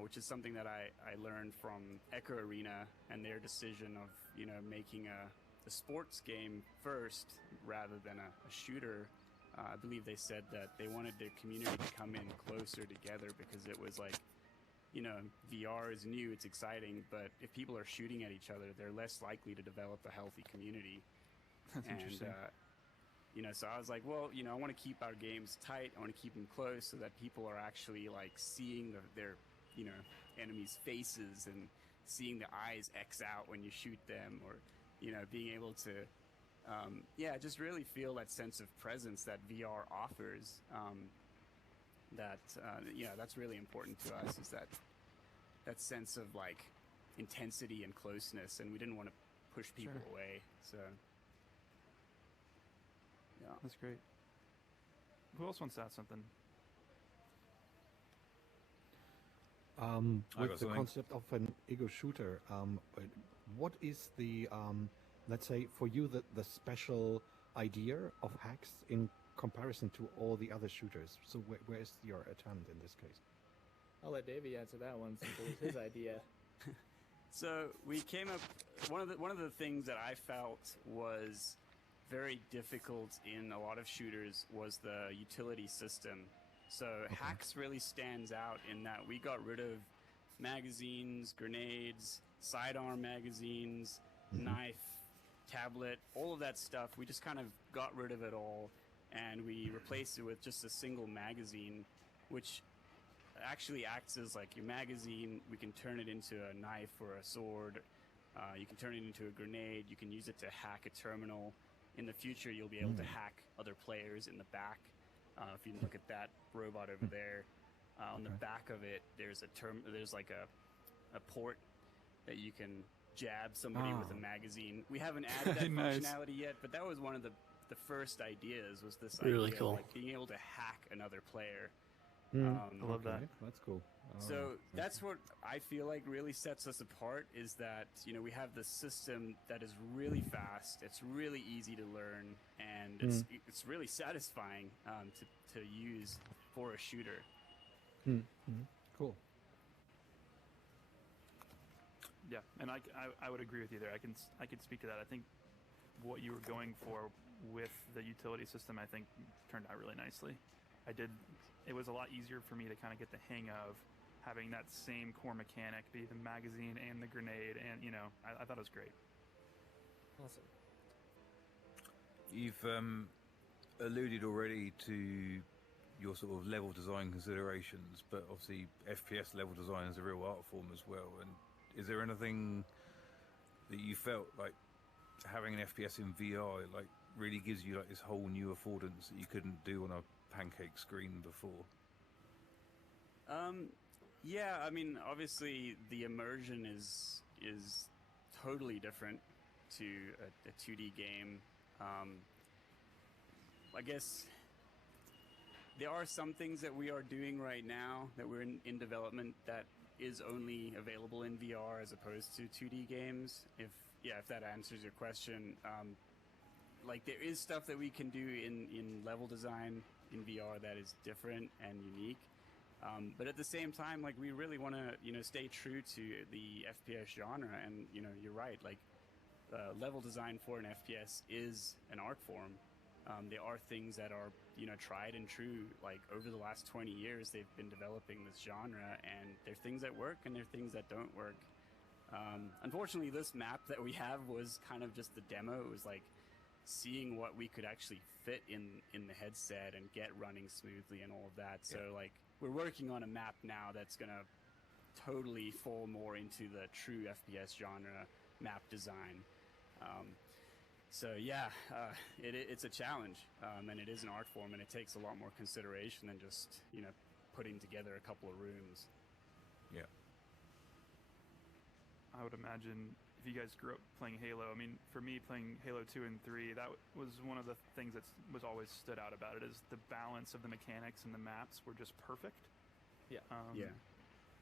which is something that I learned from Echo Arena and their decision of, making a sports game first rather than a shooter. I believe they said that they wanted the community to come in closer together because it was like, VR is new, it's exciting, but if people are shooting at each other, they're less likely to develop a healthy community. That's interesting. So I was like, well, I want to keep our games tight. I want to keep them close so that people are actually like seeing their enemies' faces and seeing the eyes X out when you shoot them, or, being able to, just really feel that sense of presence that VR offers. That's really important to us, is that sense of like intensity and closeness, and we didn't want to push people away. So Yeah. That's great. Who else wants to ask something? I With got the something. concept of an ego shooter, what is the, let's say, for you, the special idea of HAX in comparison to all the other shooters? So where is your attempt in this case? I'll let Davey answer that one since it was his idea. So we came up. One of the things that I felt was very difficult in a lot of shooters was the utility system. So HAX really stands out in that we got rid of magazines, grenades, sidearm magazines, knife, tablet, all of that stuff. We just kind of got rid of it all, and we replaced it with just a single magazine, which actually acts as like your magazine. We can turn it into a knife or a sword. You can turn it into a grenade. You can use it to hack a terminal. In the future, you'll be able to hack other players in the back. If you look at that robot over there, on the back of it, there's like a port that you can jab somebody with a magazine. We haven't added that Nice. functionality yet, but that was one of the first ideas. Was this Really idea cool. of like being able to hack another player. I love that. That's cool. So that's what I feel like really sets us apart is that, you know, we have this system that is really fast, it's really easy to learn, and it's really satisfying to use for a shooter. Cool. Yeah, and I would agree with you there. I could speak to that. I think what you were going for with the utility system, I think, turned out really nicely. It was a lot easier for me to kind of get the hang of having that same core mechanic be the magazine and the grenade, and I thought it was great. Awesome. You've alluded already to your sort of level design considerations, but obviously FPS level design is a real art form as well. And is there anything that you felt like having an FPS in VR like really gives you like this whole new affordance that you couldn't do on a pancake screen before? Yeah, I mean, obviously the immersion is totally different to a 2D game. I guess there are some things that we are doing right now that we're in development that is only available in VR as opposed to 2D games. If that answers your question. Like there is stuff that we can do in level design in VR that is different and unique. But at the same time, like we really want to, stay true to the FPS genre. And, you're right, like level design for an FPS is an art form. There are things that are, tried and true. Like over the last 20 years, they've been developing this genre, and there are things that work and there are things that don't work. Unfortunately, this map that we have was kind of just the demo. It was like seeing what we could actually fit in the headset and get running smoothly and all of that. So like we're working on a map now that's gonna totally fall more into the true FPS genre map design. It's a challenge, and it is an art form, and it takes a lot more consideration than just putting together a couple of rooms. Yeah. I would imagine if you guys grew up playing Halo, I mean, for me, playing Halo 2 and 3, that was one of the things that was always stood out about it, is the balance of the mechanics and the maps were just perfect. Yeah. Yeah.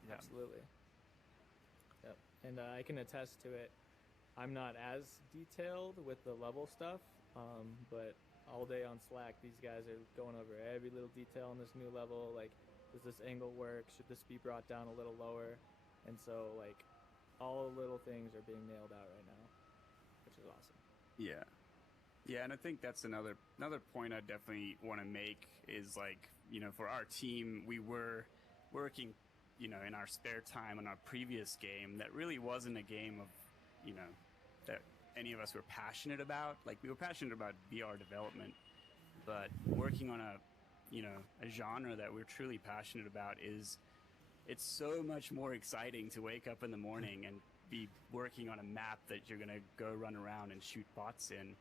Absolutely. Yep. And I can attest to it. I'm not as detailed with the level stuff, but all day on Slack, these guys are going over every little detail in this new level. Like, does this angle work? Should this be brought down a little lower? And so, like, all the little things are being nailed out right now, which is awesome. Yeah, and I think that's another point I definitely want to make is like, for our team, we were working, in our spare time on our previous game that really wasn't a game of, that any of us were passionate about. Like, we were passionate about VR development, but working on a genre that we're truly passionate about it's so much more exciting to wake up in the morning and be working on a map that you're going to go run around and shoot bots in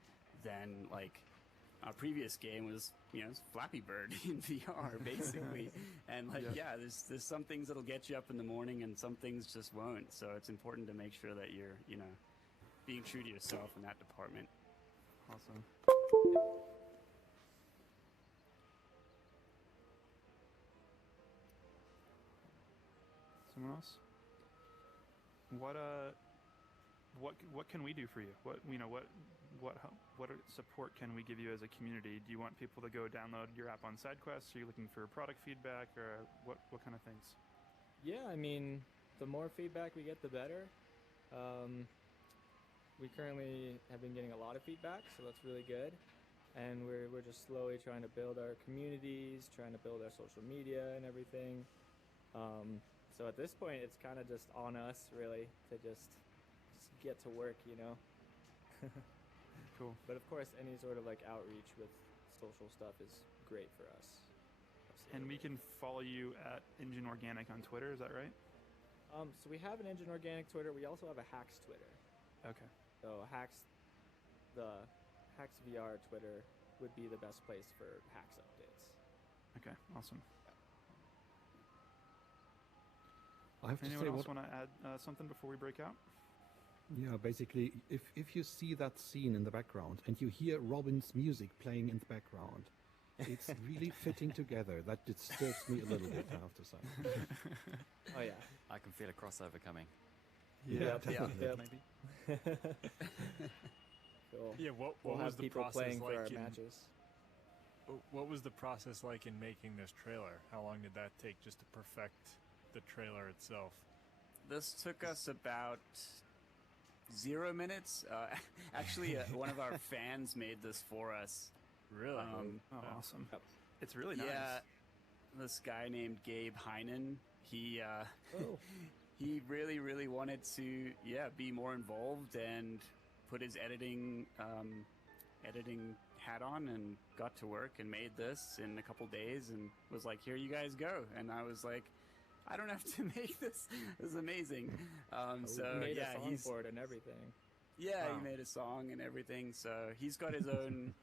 than like our previous game was, Flappy Bird in VR basically. And like, there's some things that'll get you up in the morning and some things just won't. So it's important to make sure that you're, being true to yourself in that department. Awesome. Someone else? What can we do for you? What support can we give you as a community? Do you want people to go download your app on SideQuest? Are you looking for product feedback, or what kind of things? Yeah, I mean, the more feedback we get, the better. We currently have been getting a lot of feedback, so that's really good. And we're just slowly trying to build our communities, trying to build our social media and everything. So at this point, it's kind of just on us, really, to just get to work, you know? Cool. But of course, any sort of like outreach with social stuff is great for us. And we can follow you at Engine Organic on Twitter, is that right? So we have an Engine Organic Twitter. We also have a HAX Twitter. Okay. So the HAX VR Twitter would be the best place for HAX updates. Okay, awesome. I have to Anyone say, else want to add something before we break out? yeah, basically, if you see that scene in the background and you hear Robin's music playing in the background, it's really fitting together. That disturbs me a little bit, I have to say. Oh yeah. I can feel a crossover coming. Yeah, Yep, definitely. Maybe. Cool. Yeah, what We'll was have the people process playing for our like matches. what was the process like in making this trailer? How long did that take just to perfect the trailer itself? This took us about 0 minutes. Actually, one of our fans made this for us. Really? Awesome. It's really nice. Yeah, this guy named Gabe Heinen. He Oh. he really, really wanted to be more involved and put his editing hat on and got to work and made this in a couple days and was like, "Here you guys go." And I was like, I don't have to make this. This is amazing. So we made yeah, a song he's for it and everything. yeah, Wow. he made a song and everything. So he's got his own.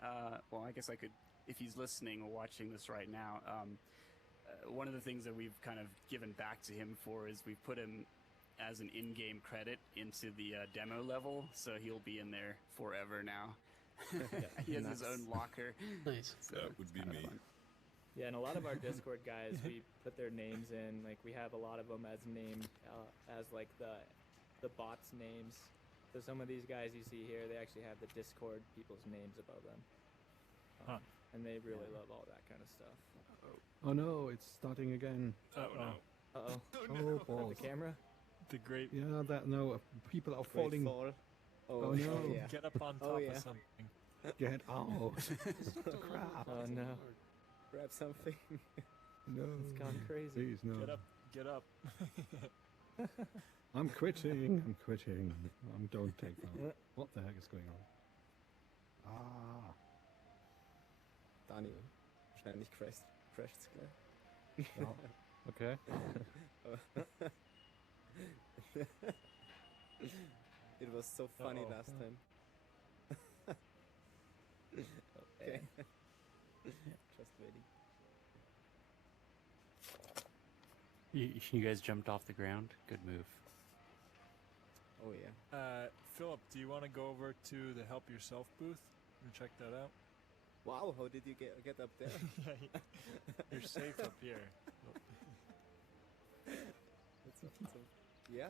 Well, I guess I could, if he's listening or watching this right now. One of the things that we've kind of given back to him for is we've put him as an in-game credit into the demo level, so he'll be in there forever now. He has his own locker. Nice. So That would it's be kinda me. fun. Yeah, and a lot of our Discord guys, we put their names in. Like we have a lot of them as named as like the bots' names. So some of these guys you see here, they actually have the Discord people's names above them. Huh. And they really love all that kind of stuff. Oh no, it's starting again. Uh-oh. Uh-oh. Oh, balls. The camera? The great... Yeah, people are falling. Fall. Oh, no. Yeah. Get up on top Oh, yeah. of something. Get out. Crap. Oh no. Grab something. No. It's gone crazy. Please, no. Get up. I'm quitting. Don't take that. What the heck is going on? Ah. Daniel. Wahrscheinlich crasht's gleich. Oh, okay. It was so funny Uh-oh. last time. Okay. Just waiting. You guys jumped off the ground. Good move. Oh yeah. Philip, do you want to go over to the Help Yourself booth and check that out? Wow, how did you get up there? You're safe up here. Yeah,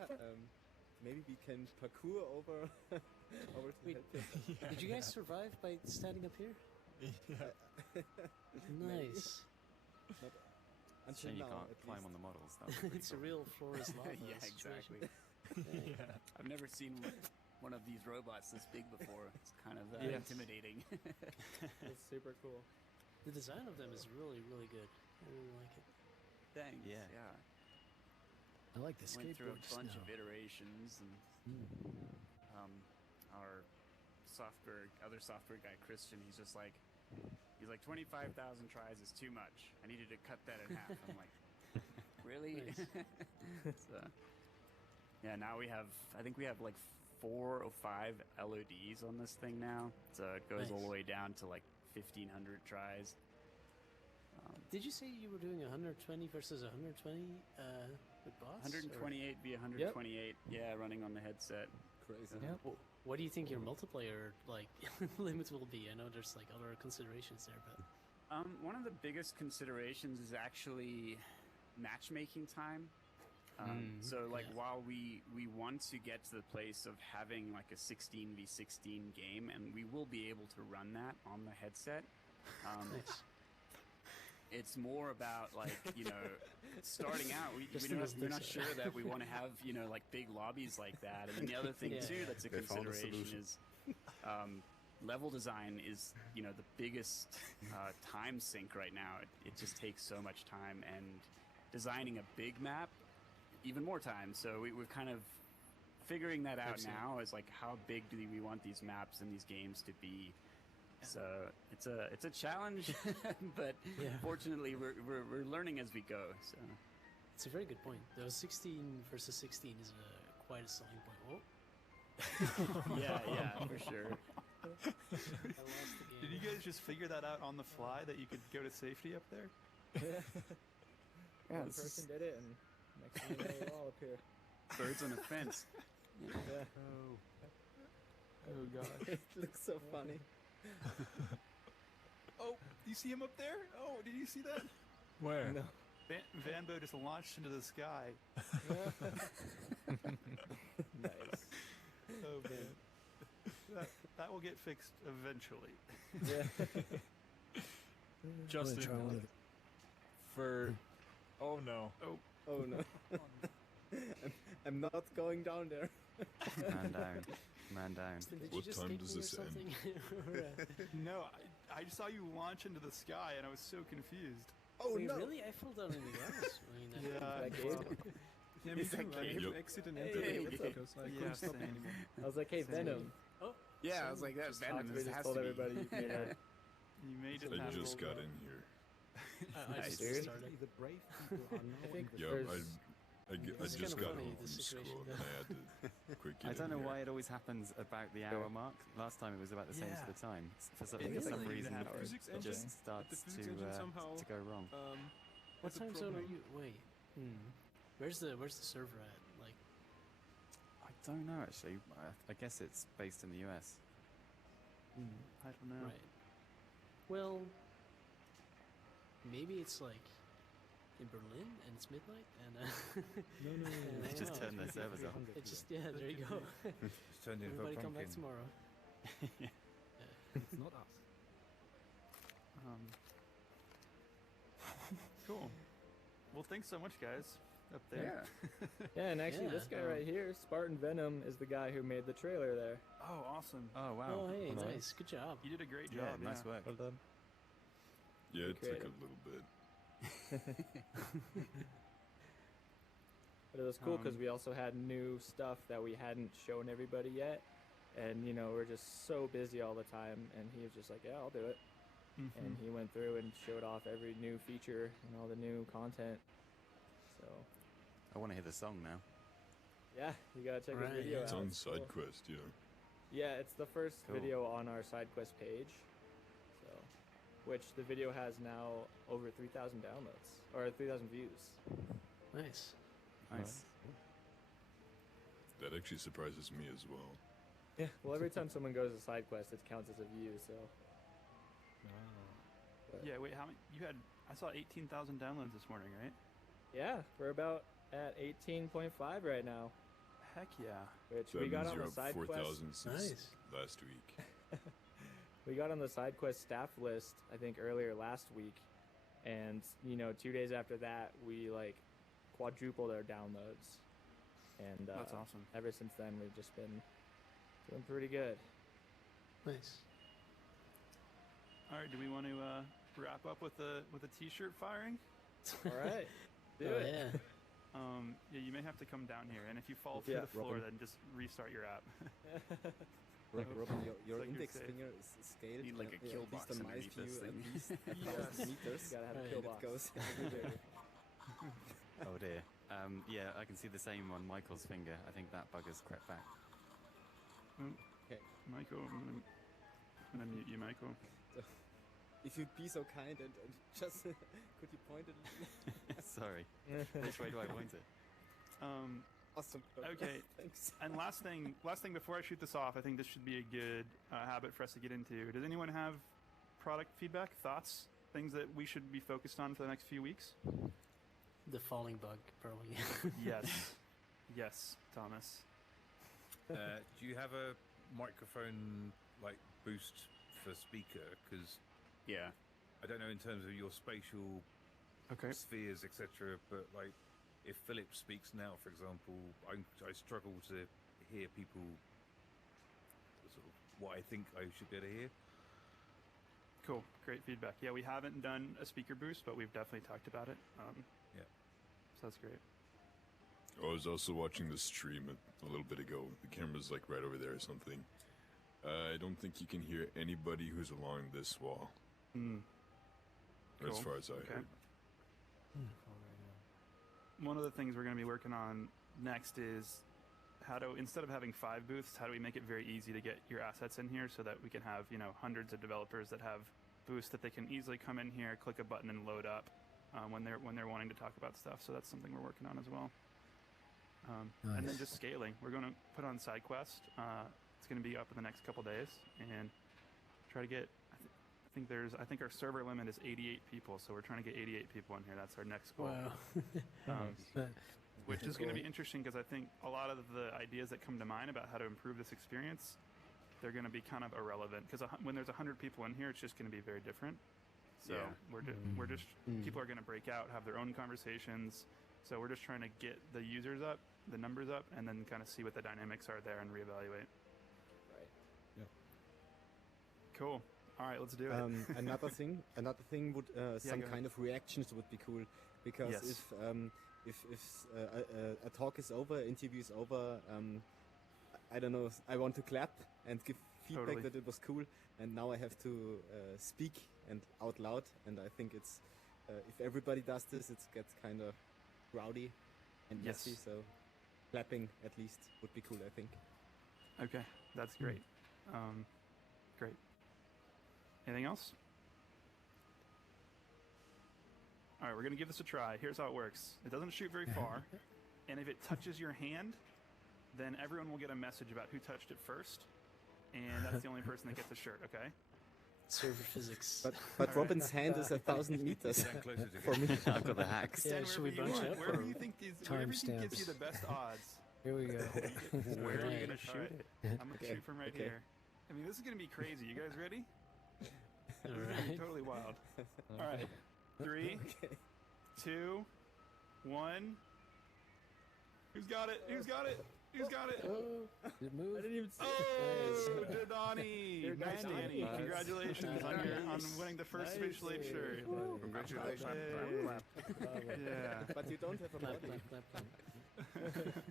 maybe we can parkour over over to Wait, help yourself. Did you guys survive by standing up here? Yeah. Nice. Until Shame you now, can't at climb least. on the models. That was pretty It's a cool. real floor is lava Yeah, situation. exactly. Yeah. I've never seen one of these robots this big before. It's kind of Yes. intimidating. It's super cool. The design of them is really, really good. I really like it. Thanks. Yeah. I like the Went through a skateboard bunch snow. of iterations, and our other software guy Christian, he's like 25,000 tries is too much. I needed to cut that in half. I'm like, really? So, yeah. Now I think we have like 4 or 5 LODs on this thing now. So it goes all Nice. the way down to like 1,500 tries. Did you say you were doing 120 versus 120 with boss? 128 via 128. Yeah, running on the headset. Crazy. Yeah. What do you think your multiplayer like limits will be? I know there's like other considerations there, but One of the biggest considerations is actually matchmaking time. So like yeah. while we want to get to the place of having like a 16v16 game, and we will be able to run that on the headset. Nice. It's more about like, you know, starting out, Just we're in not this sure that we want to have, you know, like big lobbies like that. And then the other thing Yeah. too that's a They found a consideration solution. is level design is, you know, the biggest time sink right now. It just takes so much time, and designing a big map, even more time. So we're kind of figuring that out Excellent. now, as like how big do we want these maps and these games to be. So it's a challenge, but Yeah. fortunately we're learning as we go. So It's a very good point. Though 16 versus 16 is quite a selling point. yeah, for sure. I lost the game. Did you guys just figure that out on the fly that you could go to safety up there? Yeah, One this is person did it, and next thing you know, we're all up here. birds on a fence. Yeah. Oh gosh. It looks so funny. Oh, you see him up there? Oh, did you see that? Where? No. Vanbo just launched into the sky. Nice. Oh man. That will get fixed eventually. Yeah. Justin. For. Oh no. Oh no. I'm not going down there. Man down. Man down. Did What you just time kick does me or this end? something? Or, No, I just saw you launch into the sky and I was so confused. Oh wait, no. really? I fell down in the grass. I mean, That game? Yeah, me too. I Exactly. had to Yep. exit and Hey, enter the what's game up? because I Yeah, couldn't stop same. anymore. I was like, hey, Venom. Oh, Yeah, I was like, that Just Venom we this just has told to be. everybody you made it. You may just I have just to- got in here. I Nice. just started. The brave people are now I think in Yeah, there's... I It's just kinda got funny, home the from situation school that- and I had to quick get I don't in know here. why it always happens about the hour mark. Last time it was about the same sort of time. For some, It for some really reason, happens. Physics it engine? just The starts physics engine somehow to go wrong. What has a time zone are problem. you? Wait. Where's the server at? Like, I don't know actually. I guess it's based in the US. I don't know. right. Well, maybe it's like in Berlin and it's midnight and No, no, no. I They don't just know. turn their servers off. It just there you go. It's turned into a Everybody come pumpkin. back tomorrow. It's not us. Cool. Well, thanks so much, guys, up there. Yeah, and actually, this Yeah, guy right here, Spartan Venom, is the guy who made the trailer there. Oh, awesome. Oh wow! Oh hey, Nice. nice, good job. You did a great Yeah, job. nice work. Well done. Yeah, it took a Creative. little bit. But it was cool because Um, we also had new stuff that we hadn't shown everybody yet. And, you know, we're just so busy all the time. And he was just like, yeah, I'll do it. And he went through and showed off every new feature and all the new content. So, I want to hear the song now. yeah, you gotta check Right, his video yeah. It's out. on It's cool. SideQuest, yeah. Yeah, it's the first Cool. video on our SideQuest page. So, which the video has now over 3,000 downloads or 3,000 views. Nice. Nice. That actually surprises me as well. Yeah. Well, every time someone goes to SideQuest, it counts as a view. So, Yeah, wait, how many? You had, I saw 18,000 downloads this morning, right? yeah, we're about at 18.5 right now. Heck yeah. Which That we got means on you're the up SideQuest. 4,000 since Nice. last week. We got on the SideQuest staff list, I think, earlier last week, and you know, 2 days after that, we like quadrupled our downloads, and That's awesome. ever since then, we've just been doing pretty good. Nice. All right, do we want to wrap up with a t-shirt firing? All right, do Oh it. yeah. Yeah, you may have to come down here, and if you fall through Yeah, the floor, Robin. then just restart your app. Robin, your like you're index safe. finger is scaled. Need, like, a yeah, kill at least box on my underneath view, this at thing. least Yes. 1,000 meters. Gotta have a Right. kill And it box. goes everywhere. Oh dear. Yeah, I can see the same on Michael's finger. I think that bug has crept back. Michael, I'm gonna mute you, Michael. If you'd be so kind and just could you point it? Sorry. Which way do I point it? Awesome. Okay. Thanks. And last thing before I shoot this off, I think this should be a good habit for us to get into. Does anyone have product feedback, thoughts, things that we should be focused on for the next few weeks? the falling bug, probably. Yes. Yes, Thomas. Do you have a microphone like boost for speaker? Because Yeah. I don't know in terms of your spatial spheres, etc. But like, if Philip speaks now, for example, I struggle to hear people. Sort of what I think I should be able to hear. Cool. Great feedback. Yeah, we haven't done a speaker boost, but we've definitely talked about it. Yeah. So that's great. I was also watching the stream a little bit ago. The camera's like right over there or something. I don't think you can hear anybody who's along this wall. As Cool. far as I heard. One of the things we're going to be working on next is how to, instead of having 5 booths, how do we make it very easy to get your assets in here so that we can have, hundreds of developers that have booths that they can easily come in here, click a button, and load up when they're wanting to talk about stuff. So that's something we're working on as well. And then just scaling. We're going to put on SideQuest. It's going to be up in the next couple days, and try to get. I think our server limit is 88 people, so we're trying to get 88 people in here. That's our next goal. Wow. Which is going to be interesting because I think a lot of the ideas that come to mind about how to improve this experience, they're going to be kind of irrelevant because when there's 100 people in here, it's just going to be very different. So we're just people are going to break out, have their own conversations. So we're just trying to get the users up, the numbers up, and then kind of see what the dynamics are there and reevaluate. Right. Yeah. Cool. All right, let's do it. Another thing would some kind of reactions would be cool, because Yes. if a talk is over, interview is over, I don't know, I want to clap and give feedback Totally. that it was cool, and now I have to speak and out loud, and I think it's if everybody does this, it gets kind of rowdy and Yes. messy. So clapping at least would be cool, I think. Okay, that's great. Great. Anything else? All right, we're going to give this a try. Here's how it works. It doesn't shoot very far, and if it touches your hand, then everyone will get a message about who touched it first, and that's the only person that gets a shirt, okay? Server physics. But Robin's hand is 1,000 meters Stand closer for me. I've got the hacks. Yeah, Stand should we wherever you bunch want, up? wherever you think gives you the best odds. Here we go. Where are you Alright. going to shoot it? I'm going to shoot from right here. I mean, this is going to be crazy. You guys ready? This is going to be totally wild. All right. 3, 2, 1. Who's got it? Who's got it? Who's got it? It moved. I didn't even see Oh, Donnie! Nice, Danny. Nice. Congratulations on winning the first Nice. Spatial Ape shirt. Congratulations. Yeah. But you don't have a Clap, body. clap, clap, clap.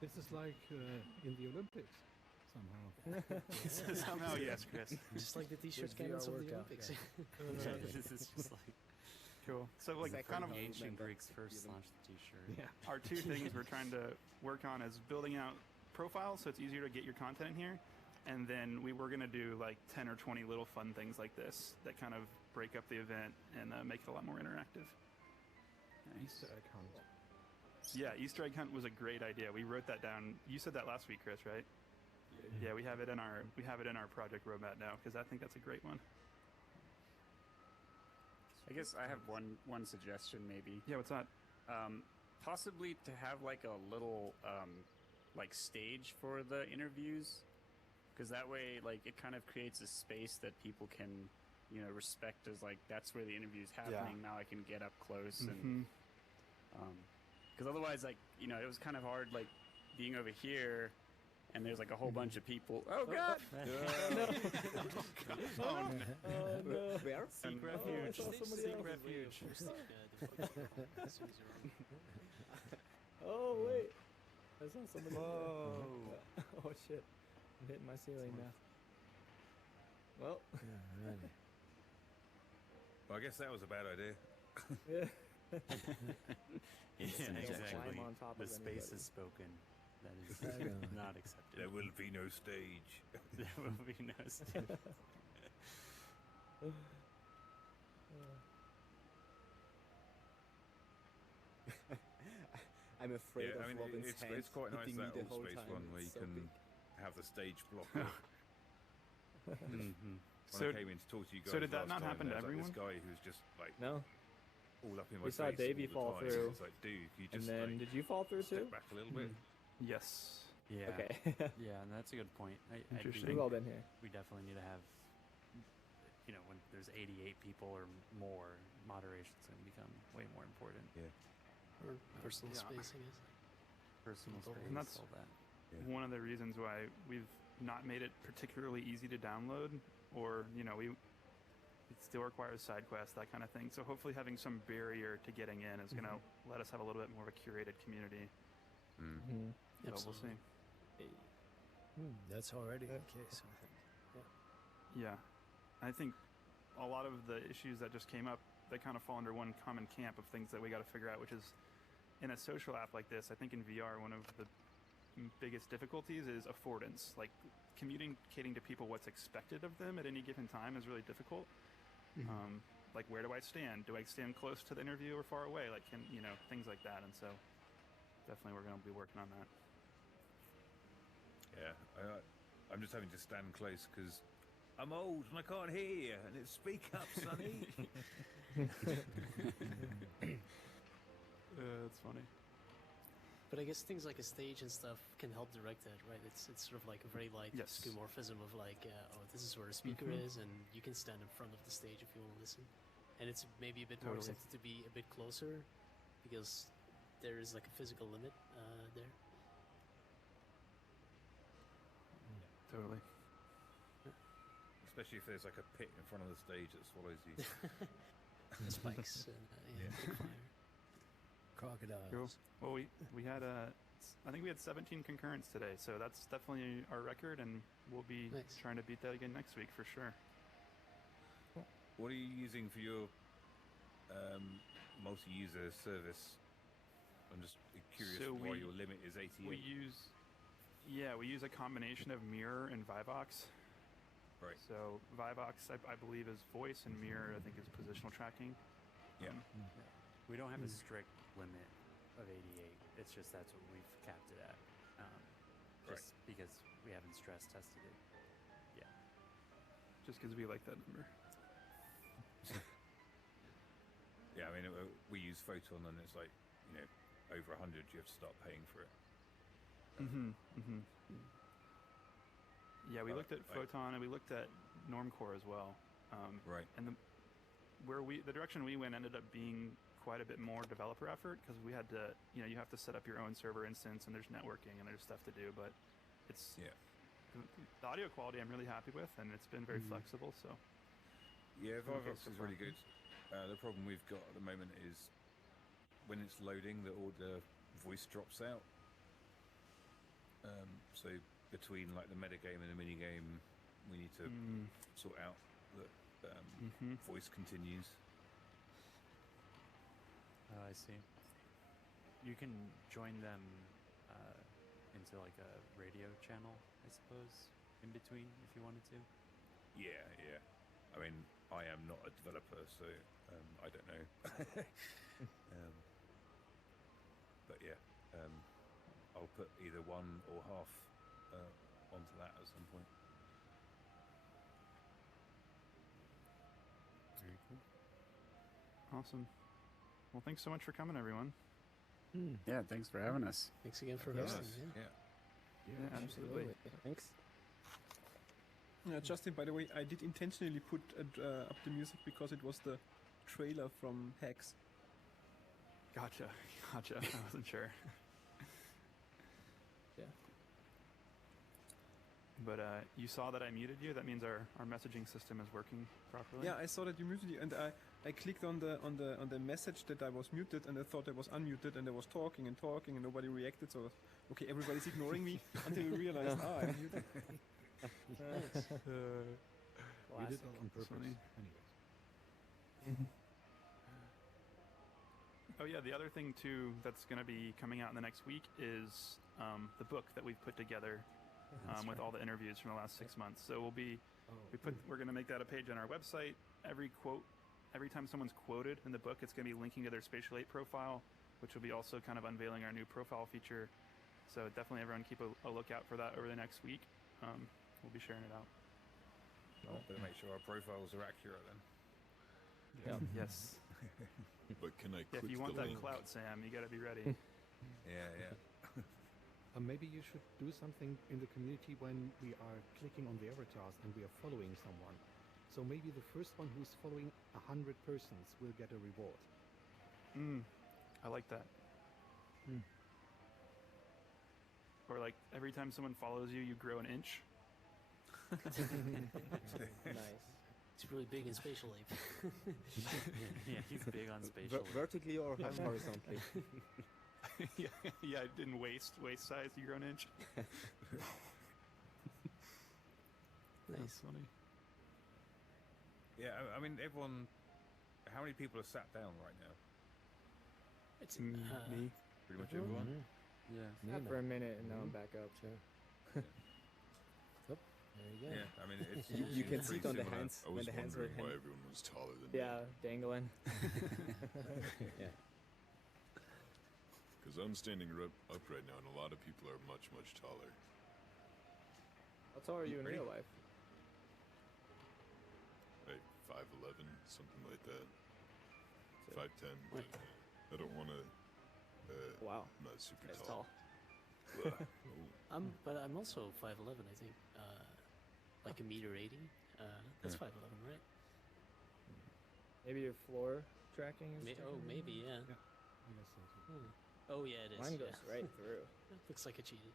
This is like in the Olympics somehow. Somehow, yes, Chris. Just like the t-shirt With cannons VR of the workout, Olympics. This is just like Cool. So, like, Exactly. kind of the ancient Greeks first launched the t-shirt. Yeah. our 2 things we're trying to work on is building out profiles so it's easier to get your content in here. And then we were going to do like 10 or 20 little fun things like this that kind of break up the event and make it a lot more interactive. Nice. Yeah, Easter egg hunt was a great idea. We wrote that down. You said that last week, Chris, right? Yeah, we have it in our project roadmap now because I think that's a great one. I guess I have one suggestion maybe. Yeah, what's that? Possibly to have like a little like stage for the interviews, because that way like it kind of creates a space that people can respect as like that's where the interview's happening. Now I can get up close and because otherwise like it was kind of hard like being over here and there's like a whole bunch of people. Oh god! Where? Seek refuge. Seek Wait, refuge. first, as soon as you're on. Oh wait, I saw somebody. Whoa. Oh shit! I'm hitting my ceiling now. Well, Well, I guess that was a bad idea. yeah. Instant Yeah, ejection. exactly. I'm on top The of space anybody. is spoken. That is not accepted. There will be no stage. There will be no stage. I'm afraid Yeah, of I mean, Robin's it's hand quite nice hitting me that the all whole space time. one where you It's so can big. have the stage blocked off. When So- I came in to talk to you guys so did that last not time, happen to there was, like, everyone? this guy who's just like No. all up in my We face saw Davey all fall the time. through. It's like, dude, can you And just then, like, did you fall through too? step back a little bit? Yes. Yeah. Okay. Yeah, and that's a good point. I Interesting. think We've all been here. we definitely need to have, when there's 88 people or more, moderation's going to become way more important. Yeah. Or personal Yeah. space, I guess. Personal People. space, And that's all that. Yeah. one of the reasons why we've not made it particularly easy to download, or it still requires side quests, that kind of thing. So hopefully having some barrier to getting in is going to let us have a little bit more of a curated community. Mm-hmm. So we'll see. That's already the case, I think. Yeah, I think a lot of the issues that just came up, they kind of fall under one common camp of things that we got to figure out, which is in a social app like this. I think in VR, one of the biggest difficulties is affordance. Like communicating to people what's expected of them at any given time is really difficult. Like, where do I stand? Do I stand close to the interview or far away? Like, things like that. And so definitely we're going to be working on that. Yeah, I'm just having to stand close because I'm old and I can't hear you. And it's speak up, Sonny. That's funny. But I guess things like a stage and stuff can help direct that, right? It's sort of like a very light skeuomorphism of like, this is where the speaker is, and you can stand in front of the stage if you want to listen. And it's maybe a bit more accepted to be a bit closer because there is like a physical limit there. Totally. Especially if there's like a pit in front of the stage that swallows you. Spikes and big fire. Crocodiles. Cool. Well, we had I think we had 17 concurrents today, so that's definitely our record, and we'll be trying to beat that again next week for sure. What are you using for your multi-user service? I'm just curious why your limit is 88. We use a combination of Mirror and Vivox. Right. So Vivox, I believe, is voice, and Mirror, I think, is positional tracking. Yeah. We don't have a strict limit of 88. It's just that's what we've capped it at. Just because we haven't stress tested it. Yeah. Just because we like that number. Yeah, I mean, we use Photon, and it's like, over 100, you have to start paying for it. Yeah, we looked at Photon, and we looked at Normcore as well. Right. And the direction we went ended up being quite a bit more developer effort because we had to, you have to set up your own server instance, and there's networking and there's stuff to do. But it's the audio quality I'm really happy with, and it's been very flexible. So yeah, Vivox is really good. The problem we've got at the moment is when it's loading, all the voice drops out. So between like the metagame and the minigame, we need to sort out that voice continues. I see. You can join them into like a radio channel, I suppose, in between if you wanted to. Yeah. I mean, I am not a developer, so I don't know. But yeah, I'll put either one or half onto that at some point. Very cool. Awesome. Well, thanks so much for coming, everyone. Yeah, thanks for having us. Thanks again for hosting. Yeah, absolutely. Thanks. Justin, by the way, I did intentionally put up the music because it was the trailer from HAX. Gotcha. I wasn't sure. Yeah. But you saw that I muted you. That means our messaging system is working properly. Yeah, I saw that you muted you, and I clicked on the message that I was muted, and I thought I was unmuted, and I was talking, and nobody reacted. So okay, everybody's ignoring me until we realized, I'm muted. We did it on purpose. Anyways. Oh yeah, the other thing too that's going to be coming out in the next week is the book that we've put together with all the interviews from the last 6 months. So we're going to make that a page on our website. Every time someone's quoted in the book, it's going to be linking to their Spatial 8 profile, which will be also kind of unveiling our new profile feature. So definitely everyone keep a lookout for that over the next week. We'll be sharing it out. Better make sure our profiles are accurate then. Yes. But can I Yeah, click if you want the that link? clout, Sam, you got to be ready. Yeah. Maybe you should do something in the community when we are clicking on the avatars and we are following someone. So maybe the first one who's following 100 persons will get a reward. I like that. Or like every time someone follows you, you grow an inch. Nice. It's really big in spatial ape. Yeah, he's big on spatial. Vertically or horizontally? yeah, in waist size, you grow an inch. That's funny. Yeah, I mean, everyone. How many people are sat down right now? It's me. Pretty much everyone. Yeah. Not for a minute, and now I'm back up. Sure. There you go. Yeah, I mean, it's You can see it on the Similar. hands I was when the hands were wondering why everyone was taller than me. Yeah, dangling. Yeah. Because I'm standing up right now, and a lot of people are much, much taller. How tall are you in Ready? real life? Like 5'11", something like that. So- 5'10". But I don't want to. Wow, I'm not super that's tall. tall. But I'm also 5'11", I think. Like a meter 80. That's 5'11", right? Maybe your floor tracking is different? Maybe, yeah. I guess so too. Oh, yeah, it is. Mine yeah. goes right through. Looks like I cheated.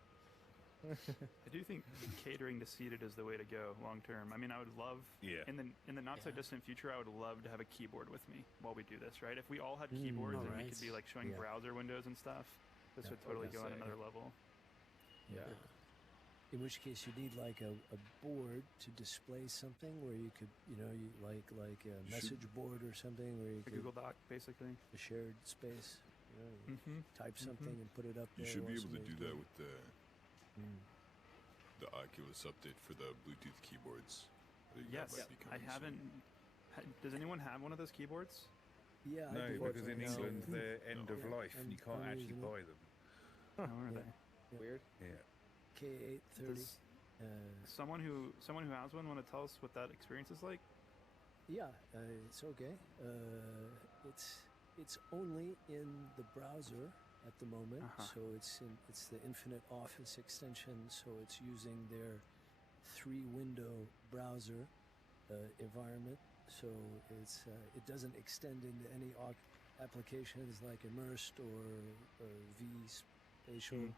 I do think catering to seated is the way to go long term. I mean, I would love in the not so distant future, I would love to have a keyboard with me while we do this. Right? If we all had keyboards and we could be like showing browser windows and stuff, this would totally go on another level. Yeah. In which case, you need like a board to display something where you could, you like a message board or something where you A could Google Doc, basically. a shared space. You type something and put it up You there. should be while able to do somebody's that doing with the Oculus update for the Bluetooth keyboards. I think that Yes, might be I coming haven't. Does anyone have one of those keyboards? it. Yeah, I No, do. because in No. England they're end of Yeah, life, and you can't I'm actually using it. buy them. How are Yeah. they? Weird. Yeah. K830. Does someone who has one want to tell us what that experience is like? Yeah, it's okay. It's only in the browser at the moment, so it's the Infinite Office extension. So it's using their 3-window browser environment. So it doesn't extend into any applications like Immersed or vSpatial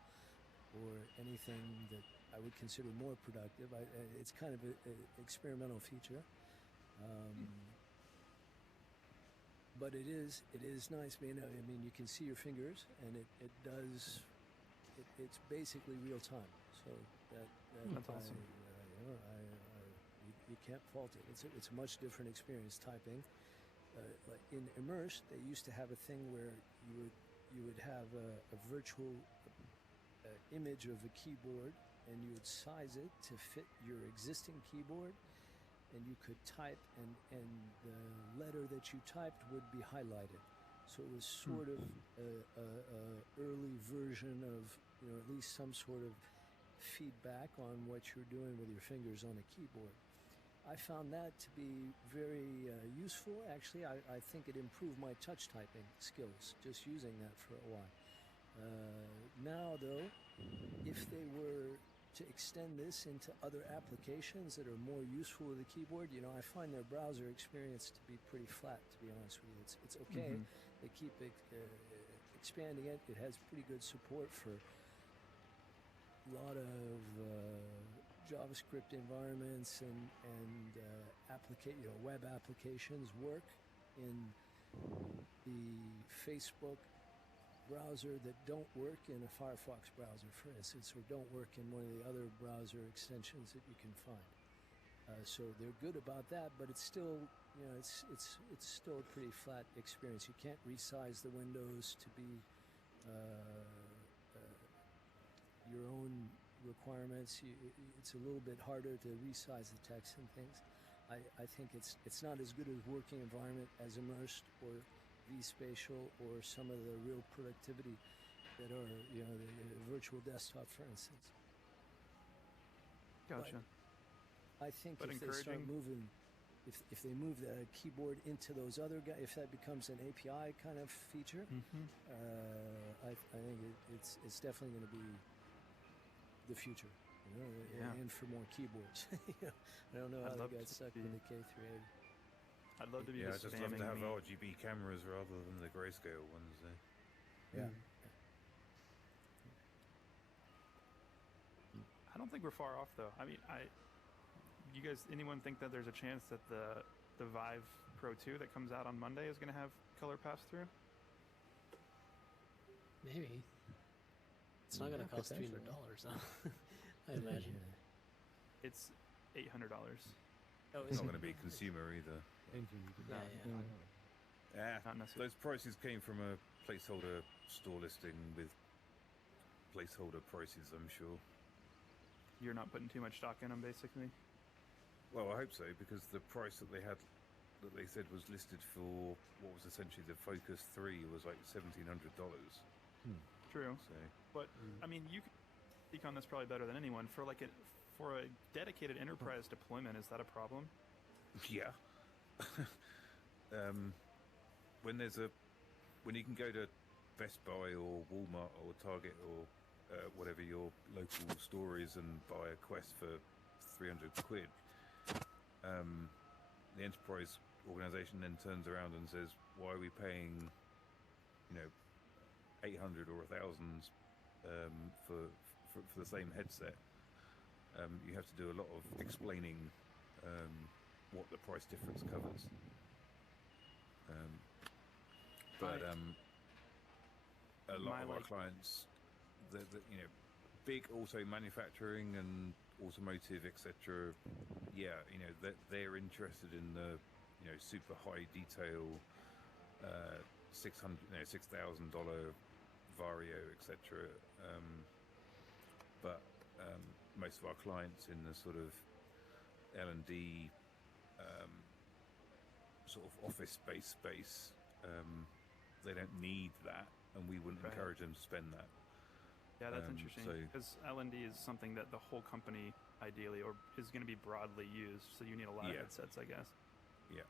or anything that I would consider more productive. It's kind of an experimental feature. But it is nice. I mean, you can see your fingers, and it's basically real time. So That's awesome. You can't fault it. It's a much different experience typing. Like in Immersed, they used to have a thing where you would have a virtual image of a keyboard, and you would size it to fit your existing keyboard, and you could type, and the letter that you typed would be highlighted. So it was sort of a early version of at least some sort of feedback on what you're doing with your fingers on a keyboard. I found that to be very useful. Actually, I think it improved my touch typing skills just using that for a while. Now, though, if they were to extend this into other applications that are more useful with the keyboard, I find their browser experience to be pretty flat, to be honest with you. It's okay. They keep expanding it. It has pretty good support for a lot of JavaScript environments and web applications work in the Facebook browser that don't work in a Firefox browser, for instance, or don't work in one of the other browser extensions that you can find. So they're good about that, but it's still, it's still a pretty flat experience. You can't resize the windows to be your own requirements. It's a little bit harder to resize the text and things. I think it's not as good a working environment as Immersed or vSpatial or some of the real productivity that are, the virtual desktop, for instance. Gotcha. But I think But if they start encouraging. moving, if they move the keyboard into those other guys, if that becomes an API kind of feature, I think it's definitely going to be the future, and for more keyboards. I don't know how they got stuck with the K380. I'd love to be I'd just love spamming to have me. RGB cameras rather than the grayscale ones. Yeah. I don't think we're far off though. I mean, you guys, anyone think that there's a chance that the Vive Pro 2 that comes out on Monday is going to have color pass through? Maybe. It's not going to cost $300, though. I imagine. It's $800. Oh, It's not going to be consumer either. Not necessarily. Those prices came from a placeholder store listing with placeholder prices, I'm sure. You're not putting too much stock in them, basically? Well, I hope so, because the price that they had, that they said was listed for what was essentially the Focus 3 was like $1,700. True. So, but I mean, you can speak on this probably better than anyone. For a dedicated enterprise deployment, is that a problem? yeah. When you can go to Best Buy or Walmart or Target or whatever your local store is and buy a Quest for 300 quid, the enterprise organization then turns around and says, why are we paying 800 or 1,000 for the same headset? You have to do a lot of explaining what the price difference covers. But a lot of our clients, big auto manufacturing and automotive, etc. Yeah, they're interested in the super high detail, $6,000 Vario, etc. But most of our clients in the sort of L&D sort of office-based space, they don't need that, and we wouldn't encourage them to spend that. Yeah, that's interesting, because L&D is something that the whole company ideally is going to be broadly used, so you need a lot of headsets, I guess. Yeah.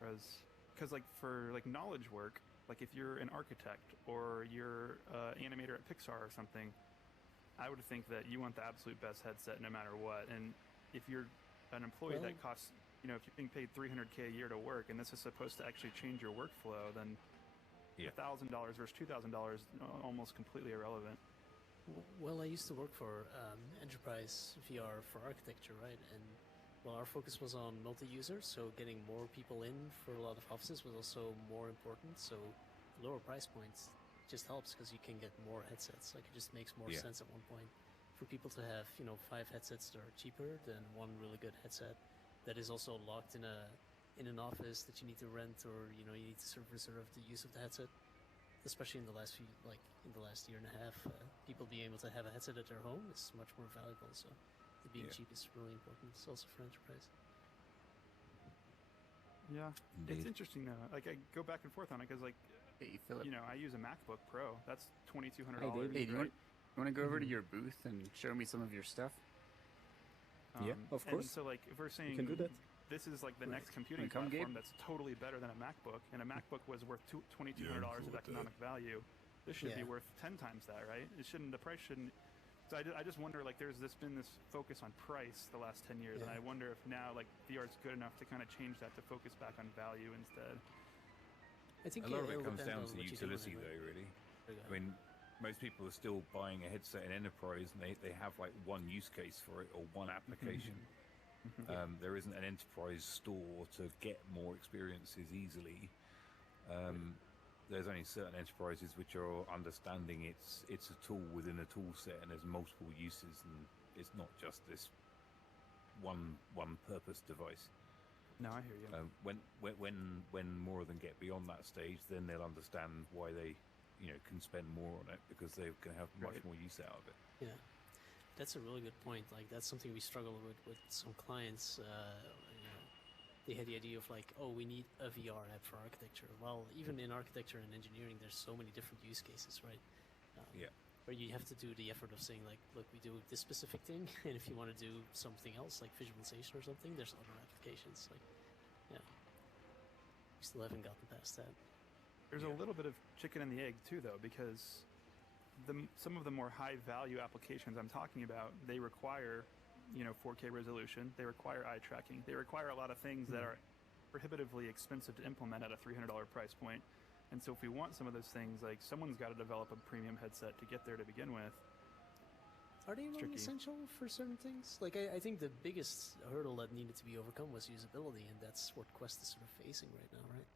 Because for knowledge work, like if you're an architect or you're an animator at Pixar or something, I would think that you want the absolute best headset no matter what. And if you're an employee that costs, if you're being paid $300K a year to work, and this is supposed to actually change your workflow, then $1,000 versus $2,000 almost completely irrelevant. Well, I used to work for enterprise VR for architecture, right? And our focus was on multi-user, so getting more people in for a lot of offices was also more important. So lower price points just helps because you can get more headsets. Like, it just makes more sense at one point for people to have 5 headsets that are cheaper than one really good headset that is also locked in an office that you need to rent, or you need to reserve the use of the headset. Especially in the last year and a half, people being able to have a headset at their home is much more valuable. So it being cheap is really important. It's also for enterprise. Yeah, it's interesting though. Like, I go back and forth on it because, I use a MacBook Pro. That's $2,200. Hey, you want to go over to your booth and show me some of your stuff? Yeah, of course. And so, if we're saying you can do that. This is the next computing platform that's totally better than a MacBook, and a MacBook was worth $2,200 of economic value. This should be worth 10 times that, right? The price shouldn't. So I just wonder, there's been this focus on price the last 10 years, and I wonder if now, VR is good enough to kind of change that to focus back on value instead. I think a lot of it comes down to utility, though, really. I mean, most people are still buying a headset in enterprise, and they have one use case for it or one application. There isn't an enterprise store to get more experiences easily. There's only certain enterprises which are understanding it's a tool within a tool set, and there's multiple uses, and it's not just this one purpose device. No, I hear you. When more of them get beyond that stage, then they'll understand why they can spend more on it, because they can have much more use out of it. Yeah. That's a really good point. That's something we struggle with some clients. They had the idea of we need a VR app for architecture. Well, even in architecture and engineering, there's so many different use cases, right? where you have to do the effort of saying like, look, we do this specific thing, and if you want to do something else like visualization or something, there's other applications. Like, yeah, we still haven't gotten past that. There's a little bit of chicken and the egg too, though, because some of the more high value applications I'm talking about, they require 4K resolution, they require eye tracking, they require a lot of things that are prohibitively expensive to implement at a $300 price point. And so if we want some of those things, like, someone's got to develop a premium headset to get there to begin with. Are they really essential for certain things? Like, I think the biggest hurdle that needed to be overcome was usability, and that's what Quest is sort of facing right now, right?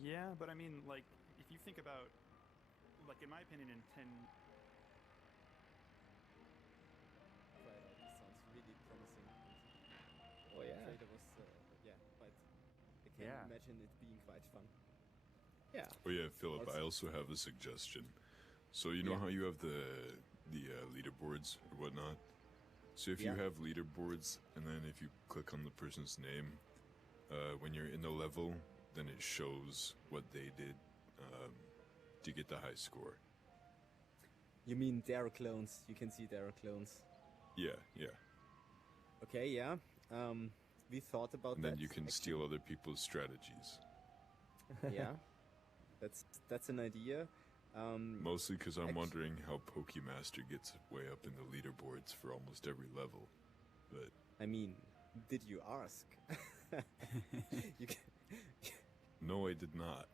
Yeah, but I mean, like, if you think about, like, in my opinion, in 10... This sounds really promising. Oh, yeah. Trader was, quite... I can imagine it being quite fun. Yeah. Oh yeah, Philip, I also have a suggestion. So you know how you have the leaderboards or whatnot? So if you have leaderboards, and then if you click on the person's name, when you're in the level, then it shows what they did to get the high score. You mean their clones? You can see their clones. Yeah, yeah. Okay, yeah. We thought about and that. then you can steal other people's strategies. Yeah. That's an idea. Mostly because I'm wondering how Pokemaster gets way up in the leaderboards for almost every level. But I mean, did you ask? No, I did not.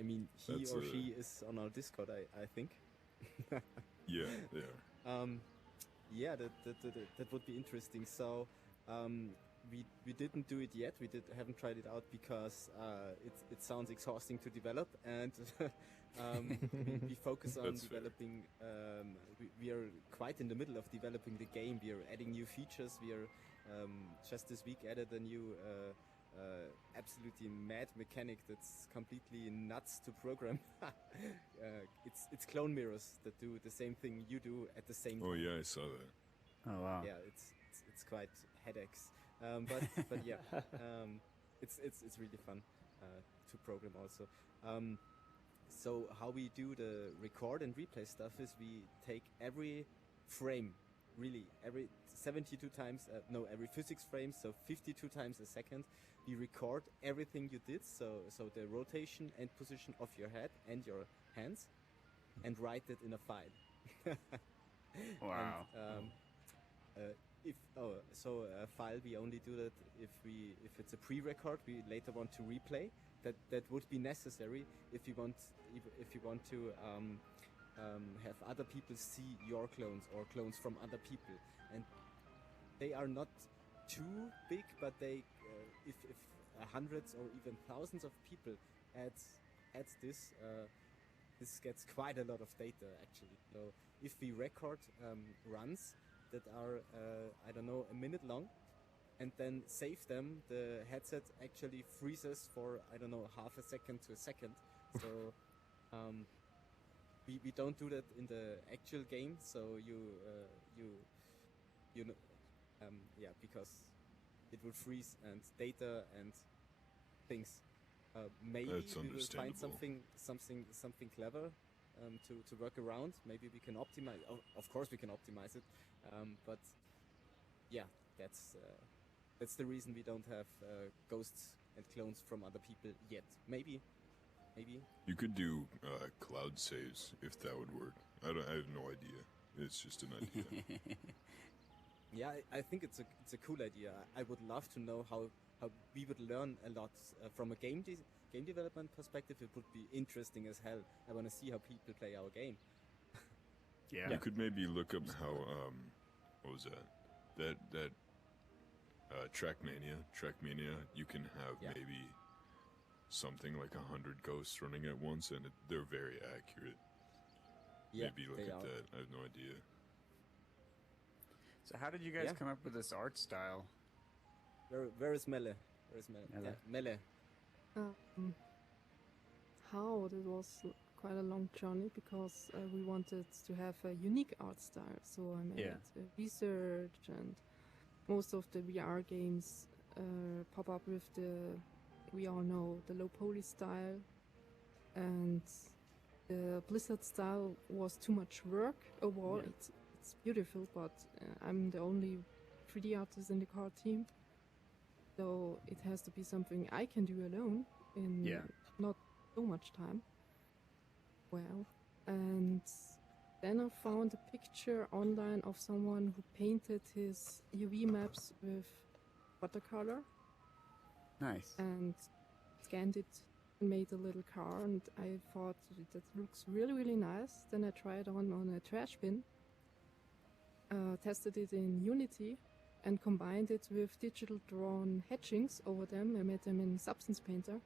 I mean, he or she is on our Discord, I think. Yeah, they are. Yeah, that would be interesting. So, we didn't do it yet. Haven't tried it out because it sounds exhausting to develop, and we focus on developing. We are quite in the middle of developing the game. We are adding new features. We are just this week added a new absolutely mad mechanic that's completely nuts to program. It's clone mirrors that do the same thing you do at the same time. Oh yeah, I saw that. Oh wow. Yeah, it's quite headaches. But yeah, it's really fun to program also. So how we do the record and replay stuff is we take every frame, really every 72 times, every physics frame, so 52 times a second. We record everything you did, so the rotation and position of your head and your hands, and write it in a file. Wow. And, so a file we only do that if it's a pre-record we later want to replay. That would be necessary if you want to have other people see your clones or clones from other people, and they are not too big, but they if hundreds or even thousands of people add this. This gets quite a lot of data actually. So if we record runs that are a minute long, and then save them, the headset actually freezes for half a second to a second. So we don't do that in the actual game. So because it will freeze and data and things. Maybe we will find something clever to work around. Maybe we can optimize. Of course, we can optimize it. But yeah, that's the reason we don't have ghosts and clones from other people yet. Maybe. You could do cloud saves if that would work. I have no idea. It's just an idea. Yeah, I think it's a cool idea. I would love to know how we would learn a lot from a game development perspective. It would be interesting as hell. I want to see how people play our game. Yeah. You could maybe look up how what was that Trackmania. You can have maybe something like 100 ghosts running at once, and they're very accurate. Yeah, maybe look at that. I have no idea. So how did you guys come up with this art style? Where is Mele? Mele. How? It was quite a long journey because we wanted to have a unique art style. So I made research, and most of the VR games pop up with we all know, the low poly style. And the Blizzard style was too much work overall. Yeah. It's beautiful, but I'm the only 3D artist in the car team, so it has to be something I can do alone in not so much time. Well, and then I found a picture online of someone who painted his UV maps with watercolor. Nice. And scanned it and made a little car, and I thought that looks really, really nice. Then I tried on a trash bin, tested it in Unity, and combined it with digital drawn hatchings over them. I made them in Substance Painter,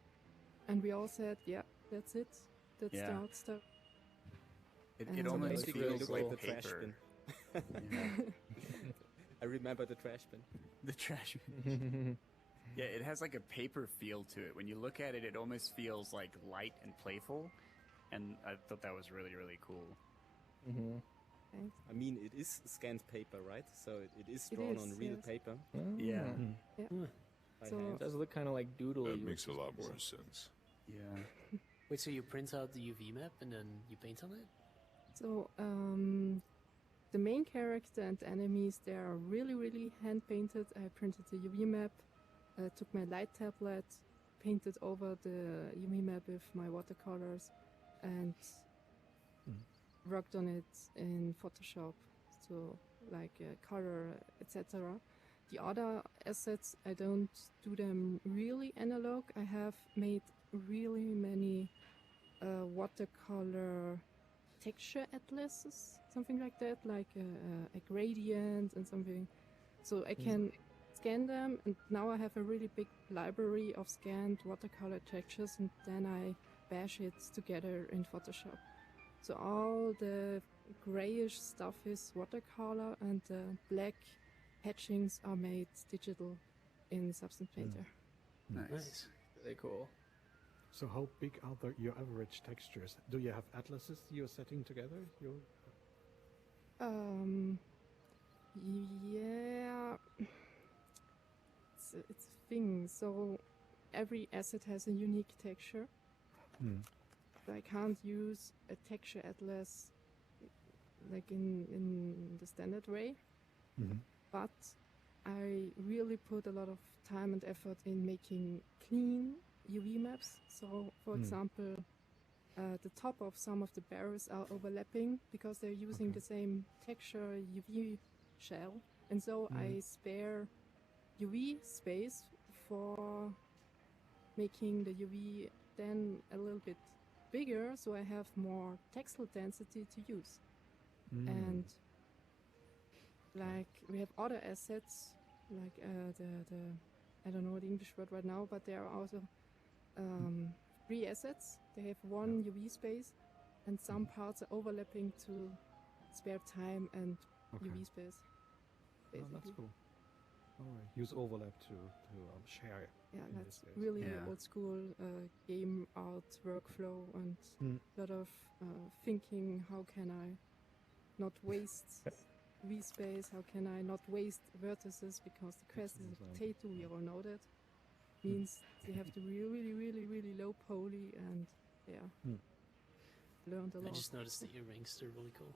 and we all said, yeah, that's it. That's the art style. It almost feels look like the trash paper. bin. Yeah. I remember the trash bin. The trash bin. Yeah, it has like a paper feel to it. When you look at it, it almost feels like light and playful, and I thought that was really, really cool. I mean, it is scanned paper, right? So it is drawn on real paper. Yeah. By So hand. it does look kind of like doodly. That makes a lot more sense. Yeah. Wait, so you print out the UV map and then you paint on it? So the main character and enemies, they are really, really hand painted. I printed the UV map, took my light tablet, painted over the UV map with my watercolors, and worked on it in Photoshop, so like color, etc. The other assets, I don't do them really analog. I have made really many watercolor texture atlases, something like that, like a gradient and something. So I can scan them, and now I have a really big library of scanned watercolor textures, and then I bash it together in Photoshop. So all the grayish stuff is watercolor, and the black hatchings are made digital in Substance Painter. Nice. Really cool. So how big are your average textures? Do you have atlases you're setting together? Yeah, it's a thing. So every asset has a unique texture. So I can't use a texture atlas like in the standard way. But I really put a lot of time and effort in making clean UV maps. So, for example, the top of some of the barrels are overlapping because they're using the same texture UV shell. And so I spare UV space for making the UV then a little bit bigger, so I have more textile density to use. And like we have other assets, like the I don't know the English word right now, but there are also 3 assets. They have one UV space, and some parts are overlapping to spare time and UV space. Oh, that's cool. All right. Use overlap to share. Yeah, in that's this case. really old school game art workflow, and a lot of thinking. How can I not waste V space? How can I not waste vertices? Because the quest is a potato, we all know that. Means you have to be really, really, really low poly, and learned a lot. I just noticed the earrings, they're really cool.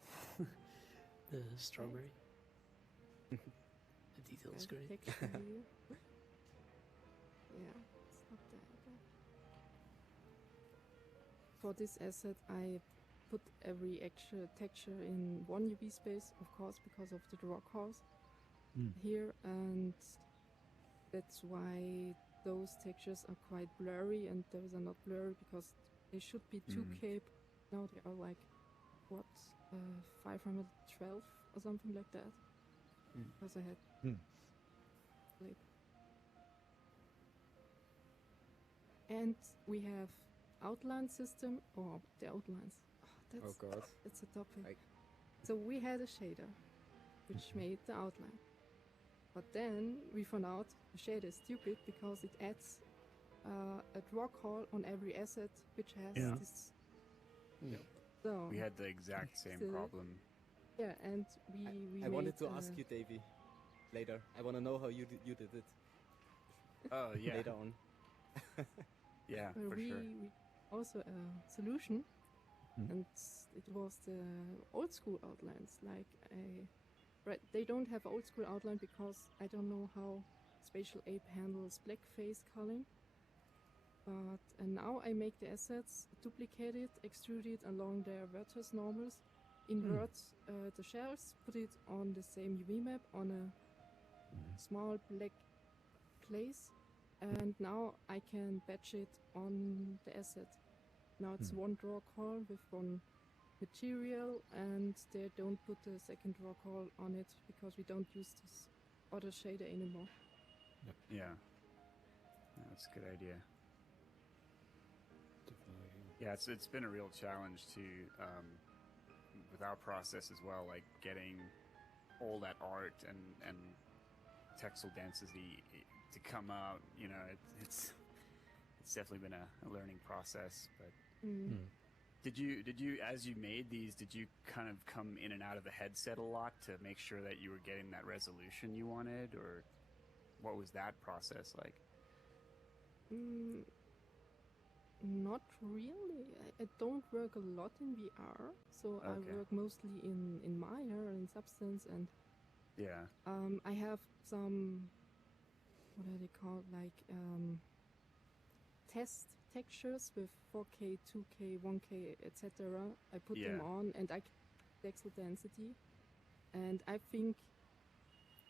The strawberry. The detail is great. Yeah, it's not that bad. For this asset, I put every extra texture in one UV space, of course, because of the draw calls here, and that's why those textures are quite blurry, and those are not blurry because they should be 2K. Now they are like, what, 512 or something like that. Because I had sleep. And we have outline system, or the outlines. Oh god. That's a topic. So we had a shader, which made the outline. But then we found out the shader is stupid because it adds a draw call on every asset, which has this. So We had the exact same problem. Yeah, and we I wanted made, to ask you, Davey, later. I want to know how you did it. Oh, yeah. Later on. Yeah, for we sure. we also a solution and it was the old school outlines. Like they don't have old school outline because I don't know how Spatial Ape handles blackface culling. But now I make the assets, duplicate it, extrude it along their vertex normals, invert the shells, put it on the same UV map on a small black place, and now I can batch it on the asset. Now it's one draw call with one material, and they don't put the second draw call on it because we don't use this other shader anymore. Yeah. That's a good idea. Yeah, it's been a real challenge to, with our process as well, like getting all that art and texel density to come out. You know, it's definitely been a learning process. But did you as you made these, did you kind of come in and out of the headset a lot to make sure that you were getting that resolution you wanted, or what was that process like? Not really. I don't work a lot in VR, so I work mostly in Maya and Substance, and I have some, what are they called, like test textures with 4K, 2K, 1K, etc. I put them on, and I pixel density, and I think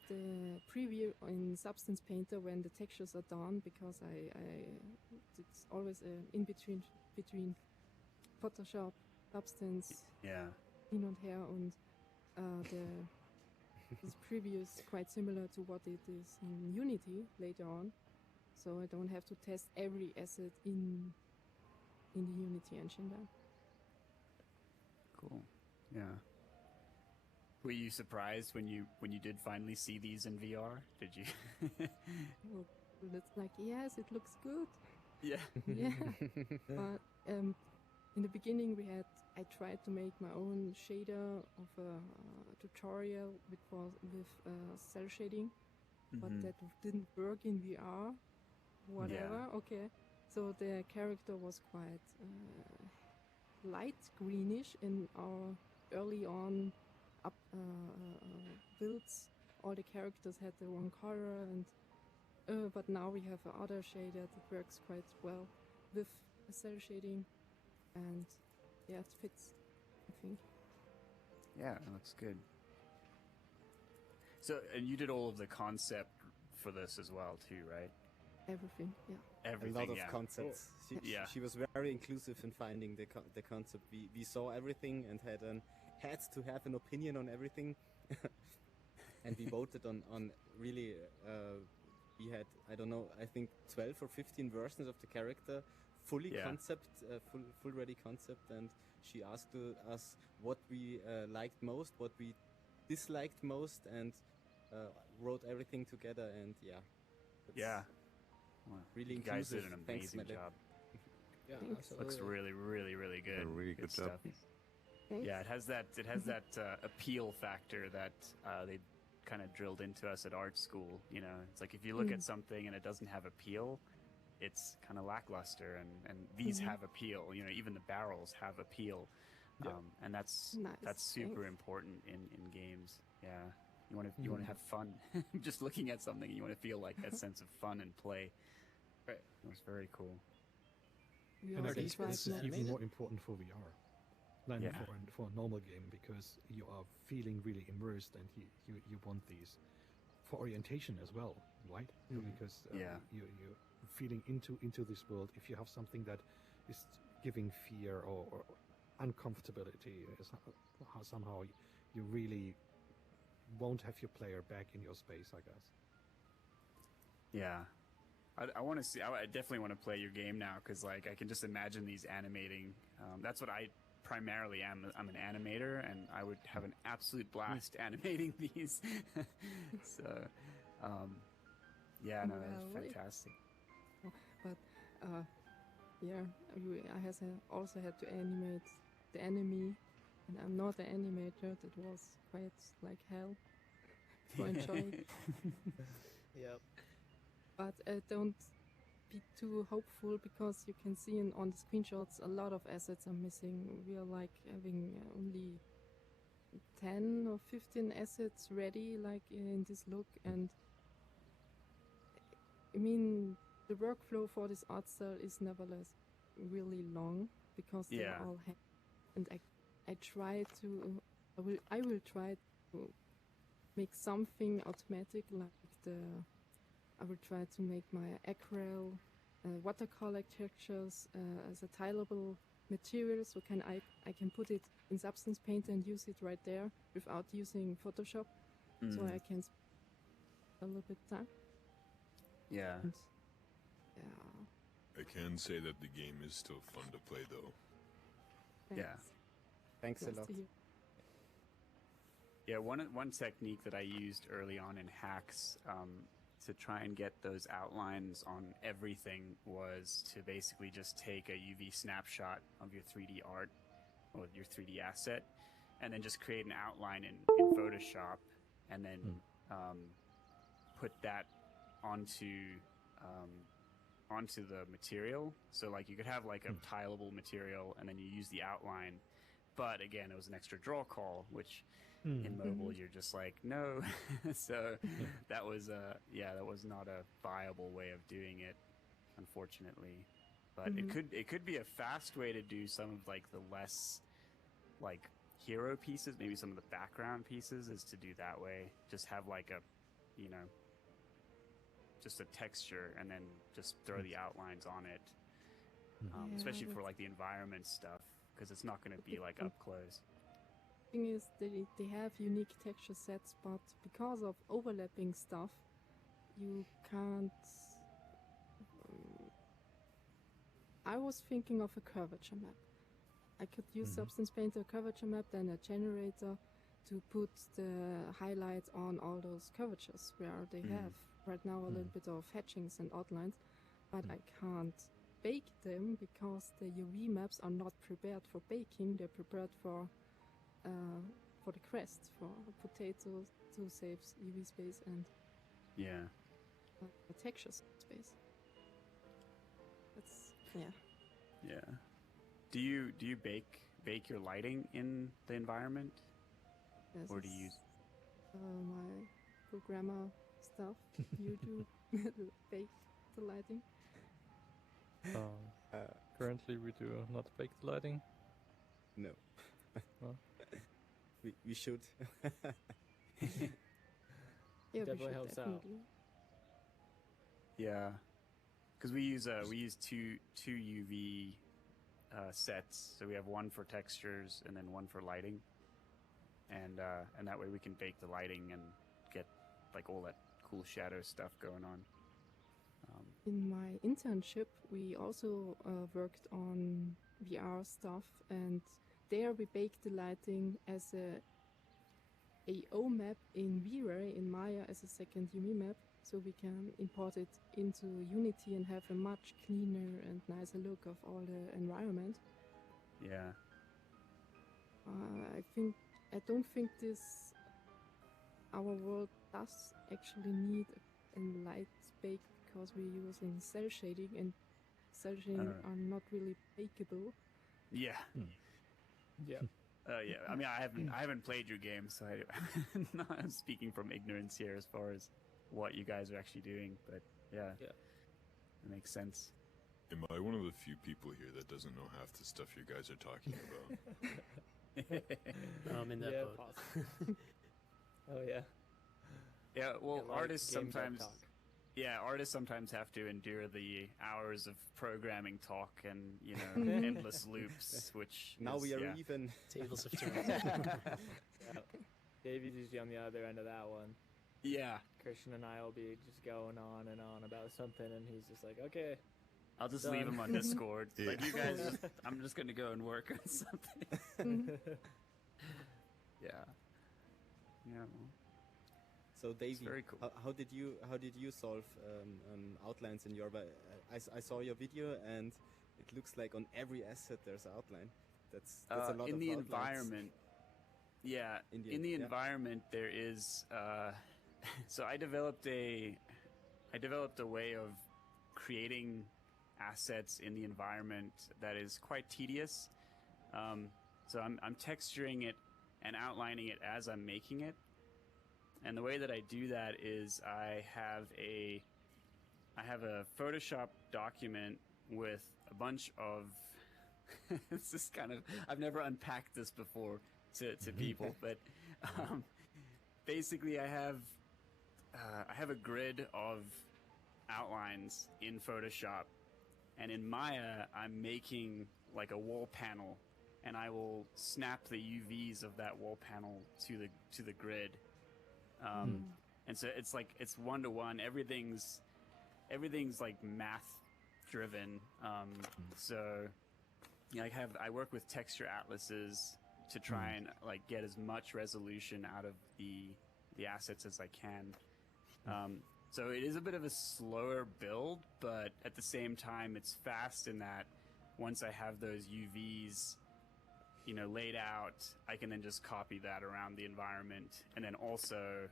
the preview in Substance Painter when the textures are done, because it's always in between Photoshop, Substance, Clean on Hair, and this preview is quite similar to what it is in Unity later on, so I don't have to test every asset in the Unity engine then. Cool. Yeah. Were you surprised when you did finally see these in VR? Did you? Well, it's like, yes, it looks good. Yeah. Yeah. But in the beginning, I tried to make my own shader of a tutorial with cell shading, but that didn't work in VR. Whatever. Okay. So the character was quite light greenish in our early on builds. All the characters had their own color, and but now we have another shader that works quite well with cell shading, and it fits, I think. Yeah, it looks good. So, and you did all of the concept for this as well, too, right? Everything, yeah. Everything, a lot of concepts. She was very inclusive in finding the concept. We saw everything and had to have an opinion on everything, and we voted on really. We had, I don't know, I think 12 or 15 versions of the character, fully concept, full ready concept, and she asked us what we liked most, what we disliked most, and wrote everything together. And really you guys did inclusive. an Thanks, amazing Mette. job. Yeah, Looks really, really, really good. Really good job. Stuff. Yeah, it has that appeal factor that they kind of drilled into us at art school. You know, it's like if you look at something and it doesn't have appeal, it's kind of lackluster. And these have appeal. You know, even the barrels have appeal, and that's super important in games. Yeah, you want to have fun. Just looking at something, you want to feel like that sense of fun and play. Right. It was very cool. And I think this is even more important for VR than for a normal game, because you are feeling really immersed, and you want these for orientation as well, right? Because you're feeling into this world. If you have something that is giving fear or uncomfortability, somehow you really won't have your player back in your space, I guess. Yeah. I want to see. I definitely want to play your game now, because like I can just imagine these animating. That's what I primarily am. I'm an animator, and I would have an absolute blast animating these. So, yeah, no, that's fantastic. But I also had to animate the enemy, and I'm not an animator. That was quite like hell to enjoy. Yep. But I don't be too hopeful because you can see on the screenshots a lot of assets are missing. We are like having only 10 or 15 assets ready, like in this look, and I mean the workflow for this art style is nevertheless really long because they're all and I try to I will try to make something automatic, like I will try to make my aquarelle watercolor textures as a tileable material, so I can put it in Substance Painter and use it right there without using Photoshop, so I can spend a little bit time. Yeah. And, I can say that the game is still fun to play, though. thanks. Yeah. Thanks Nice a lot. to hear. Yeah, one technique that I used early on in HAX to try and get those outlines on everything was to basically just take a UV snapshot of your 3D art or your 3D asset and then just create an outline in Photoshop and then put that onto the material. So like you could have like a tileable material and then you use the outline, but again it was an extra draw call, which in mobile you're just like no. So that was not a viable way of doing it, unfortunately. But it could be a fast way to do some of like the less like hero pieces, maybe some of the background pieces, is to do that way. Just have like a, you know, just a texture and then just throw the outlines on it. Especially for like the environment stuff, because it's not going to be like up close. Thing is, they have unique texture sets, but because of overlapping stuff, you can't. I was thinking of a curvature map. I could use Substance Painter curvature map, then a generator to put the highlights on all those curvatures where they have right now a little bit of hatchings and outlines, but I can't bake them because the UV maps are not prepared for baking. They're prepared for the crest, for potato, two saves, UV space, and the texture space. That's Yeah. Do you bake your lighting in the environment, or do you use my programmer stuff? You do bake the lighting. Currently, we do not bake the lighting. No. Well. We should. Yeah, Definitely helps out. Yeah, because we use two UV sets. So we have one for textures and then one for lighting, and that way we can bake the lighting and get like all that cool shadow stuff going on. In my internship, we also worked on VR stuff, and there we baked the lighting as a AO map in V-Ray in Maya as a second UV map, so we can import it into Unity and have a much cleaner and nicer look of all the environment. Yeah. I don't think our world does actually need a light bake because we're using cell shading, and cell shading are not really bakeable. Yeah. Yeah. Yeah. I mean, I haven't played your game, so I'm speaking from ignorance here as far as what you guys are actually doing. But yeah, it makes sense. Am I one of the few people here that doesn't know half the stuff you guys are talking about? I'm in that boat. Possible. Oh yeah. Yeah. Well, like artists game dev sometimes. talk. Yeah, artists sometimes have to endure the hours of programming talk and, you know, endless loops, which now we are even. Tables of turns. Davey's usually on the other end of that one. Yeah. Christian and I will be just going on and on about something, and he's just like, okay. I'll just done. leave him on Discord. Like, you guys, I'm just going to go and work on something. Yeah. Yeah. So Davey, very cool. how did you solve outlines in your? I saw your video, and it looks like on every asset there's an outline. That's a lot in of the outlines. environment. Yeah, in the environment there is. So I developed a way of creating assets in the environment that is quite tedious. So I'm texturing it and outlining it as I'm making it. And the way that I do that is I have a Photoshop document with a bunch of this is kind of, I've never unpacked this before to people, but basically I have a grid of outlines in Photoshop, and in Maya I'm making like a wall panel, and I will snap the UVs of that wall panel to the grid. And so it's like it's one-to-one. Everything's like math driven. So you know, I work with texture atlases to try and like get as much resolution out of the assets as I can. So it is a bit of a slower build, but at the same time it's fast in that once I have those UVs, you know, laid out, I can then just copy that around the environment, and then also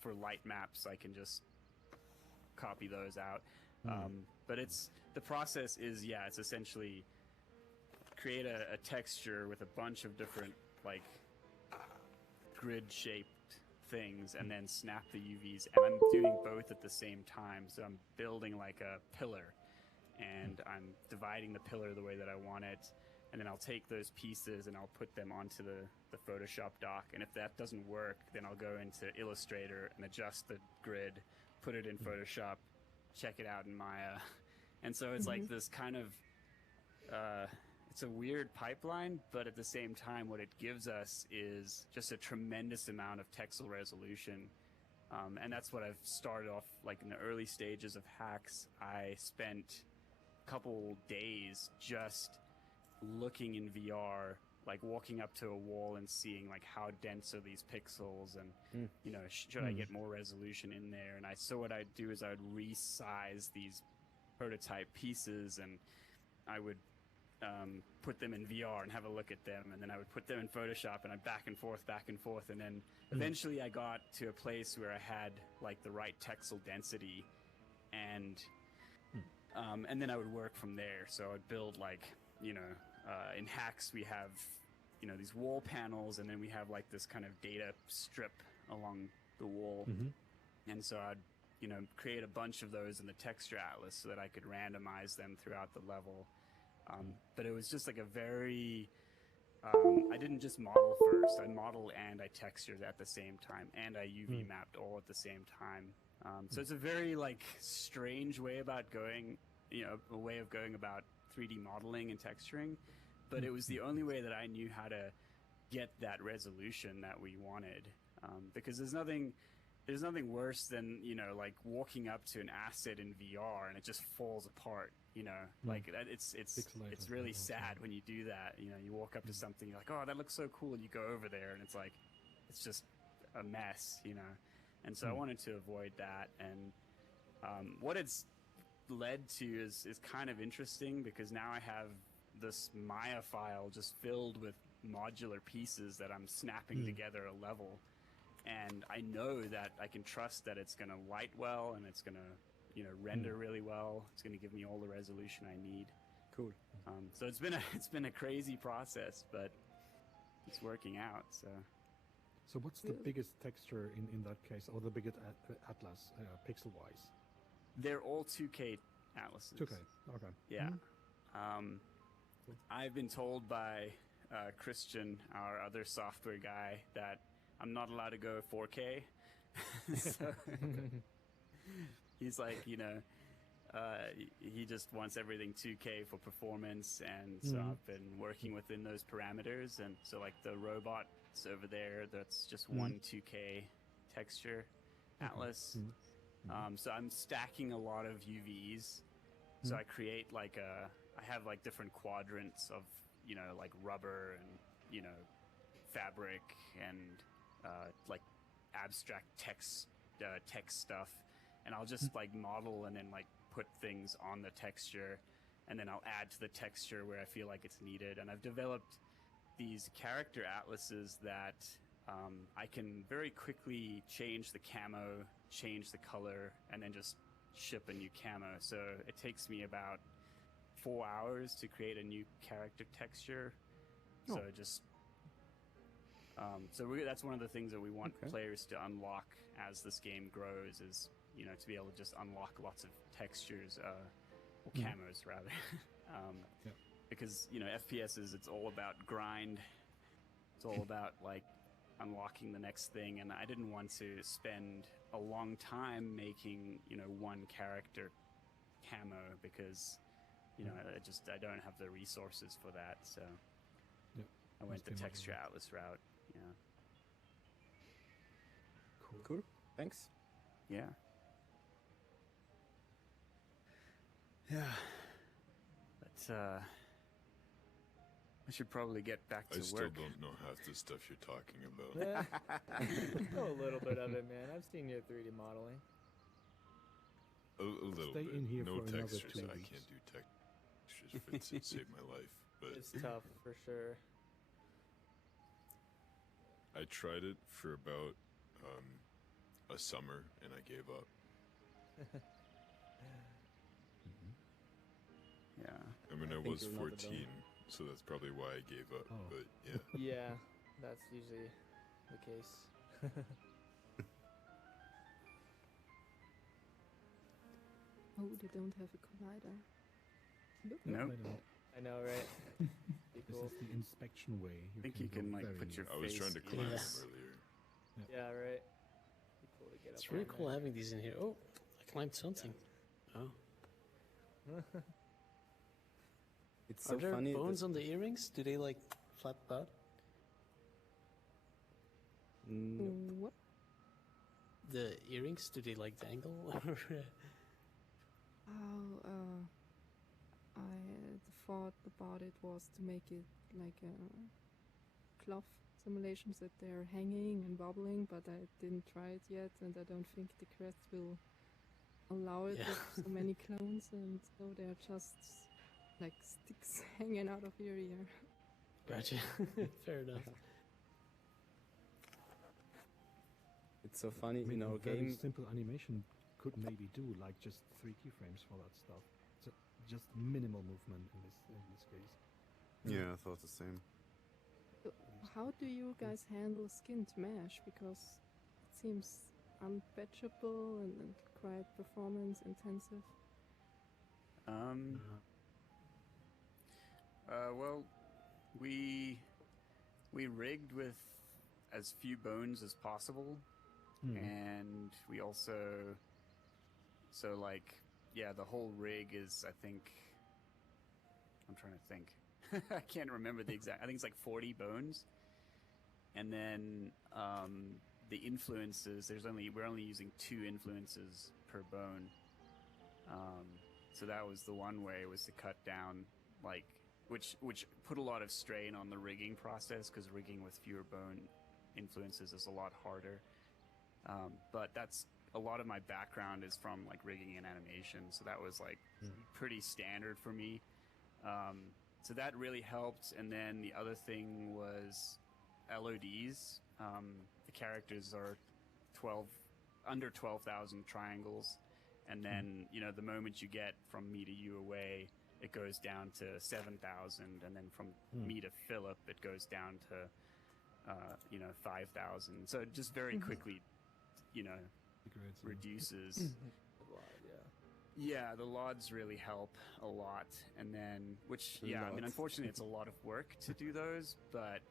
for light maps I can just copy those out. But the process is, it's essentially create a texture with a bunch of different like grid shaped things and then snap the UVs, and I'm doing both at the same time. So I'm building like a pillar and I'm dividing the pillar the way that I want it, and then I'll take those pieces and I'll put them onto the Photoshop dock, and if that doesn't work, then I'll go into Illustrator and adjust the grid, put it in Photoshop, check it out in Maya. And so it's like this kind of it's a weird pipeline, but at the same time what it gives us is just a tremendous amount of texel resolution. And that's what I've started off, like in the early stages of HAX. I spent a couple days just looking in VR, like walking up to a wall and seeing like how dense are these pixels, and you know, should I get more resolution in there? And so what I'd do is I would resize these prototype pieces, and I would put them in VR and have a look at them, and then I would put them in Photoshop, and I'd back and forth, and then eventually I got to a place where I had like the right texel density, and then I would work from there. So I'd build like, you know, in HAX we have, you know, these wall panels, and then we have like this kind of data strip along the wall, and so I'd, you know, create a bunch of those in the texture atlas so that I could randomize them throughout the level. But it was just like a very, I didn't just model first. I modeled and I textured at the same time, and I UV mapped all at the same time. So it's a very like strange way about going, you know, a way of going about 3D modeling and texturing. But it was the only way that I knew how to get that resolution that we wanted. Because there's nothing worse than, you know, like walking up to an asset in VR and it just falls apart. You know, like it's really sad when you do that. You know, you walk up to something, you're like, oh, that looks so cool, and you go over there and it's like, it's just a mess, you know. And so I wanted to avoid that, and what it's led to is kind of interesting, because now I have this Maya file just filled with modular pieces that I'm snapping together a level, and I know that I can trust that it's going to light well, and it's going to, you know, render really well. It's going to give me all the resolution I need. Cool. So it's been a crazy process, but it's working out. So what's the biggest texture in that case, or the biggest atlas, pixel-wise? They're all 2K atlases. 2K, okay. Yeah. I've been told by Christian, our other software guy, that I'm not allowed to go 4K. So he's like, you know, he just wants everything 2K for performance, and so I've been working within those parameters. And so like the robots over there, that's just one 2K texture atlas. So I'm stacking a lot of UVs. So I create like I have like different quadrants of, you know, like rubber and, you know, fabric and like abstract text stuff, and I'll just like model and then like put things on the texture, and then I'll add to the texture where I feel like it's needed. And I've developed these character atlases that I can very quickly change the camo, change the color, and then just ship a new camo. So it takes me about 4 hours to create a new character texture. Oh. So just that's one of the things that we want players to unlock as this game grows, is to be able to just unlock lots of textures, or camos rather. Because FPS it's all about grind. It's all about like unlocking the next thing, and I didn't want to spend a long time making one character camo, because I don't have the resources for that. So I went the texture atlas route. Cool. Thanks. Yeah. But I should probably get back to I work. still don't know half the stuff you're talking about. Know a little bit of it, man. I've seen your 3D modeling. A little Stay bit. in here No for another textures. 2 I weeks. can't do textures if it's save my life. But It's tough for sure. I tried it for about a summer and I gave up. Yeah. I mean, I think was you're not 14, alone. so that's probably why I gave up. Oh. But yeah. Yeah, that's usually the case. Oh, they don't have a collider. Look. Nope. I know, right? Be This cool. is the inspection way. I think you go can like very put your I was face trying to in climb it. them earlier. Yeah, right. Be cool to get It's up really on cool there. having these in here. Oh, I climbed something. Oh. It's Are so there funny. bones on the earrings? Do they like flap about? What? The earrings, do they like dangle? Oh, the thought about it was to make it like a cloth simulations that they're hanging and wobbling, but I didn't try it yet, and I don't think the Quest will allow it with so many clones, and so they're just like sticks hanging out of your ear. Gotcha. Fair enough. It's so funny I mean, in our a very game. simple animation could maybe do like just 3 keyframes for that stuff. So just minimal movement in this case. Yeah, I thought the same. So how do you guys handle skinned mesh? Because it seems unpatchable and quite performance intensive. Well, we rigged with as few bones as possible, and we also, the whole rig is, I think, I'm trying to think. I can't remember the exact. I think it's like 40 bones, and then the influences. We're only using 2 influences per bone. So that was the one way, was to cut down, which put a lot of strain on the rigging process, because rigging with fewer bone influences is a lot harder. But that's a lot of my background is from rigging and animation, so that was pretty standard for me. So that really helped. And then the other thing was LODs. The characters are under 12,000 triangles. And then, the moment you get from me to you away, it goes down to 7,000. And then from me to Philip, it goes down to, 5,000. So it just very quickly, reduces. A lot, yeah. Yeah, the LODs really help a lot. And then, unfortunately, it's a lot of work to do those, but,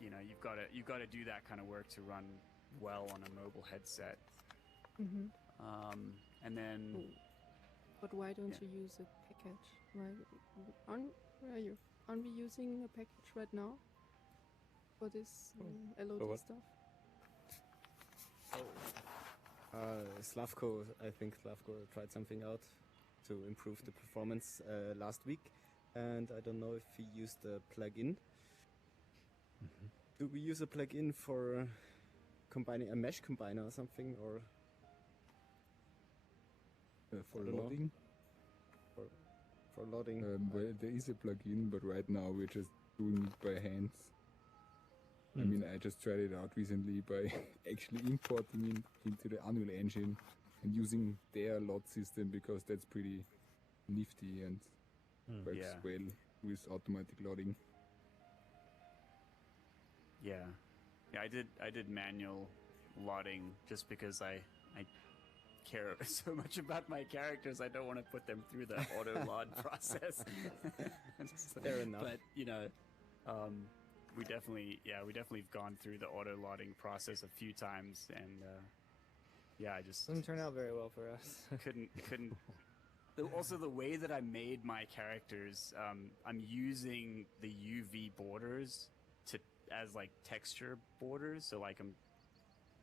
you've got to do that kind of work to run well on a mobile headset. Mm-hmm. And then... But why don't you use a package? Aren't we using a package right now for this LOD stuff? Slavko, I think Slavko tried something out to improve the performance last week, and I don't know if he used a plugin. Do we use a plugin for combining a mesh combiner or something, or for I don't know. loading? For loading? Well, there is a plugin, but right now we're just doing it by hands. I mean, I just tried it out recently by actually importing it into the Unreal Engine and using their lot system because that's pretty nifty and works Yeah. well with automatic loading. Yeah, I did manual loading just because I care so much about my characters. I don't want to put them through the auto load process. Fair enough. But we definitely have gone through the auto loading process a few times, and I just Doesn't turn out very well for us. couldn't. Also, the way that I made my characters, I'm using the UV borders as like texture borders. So like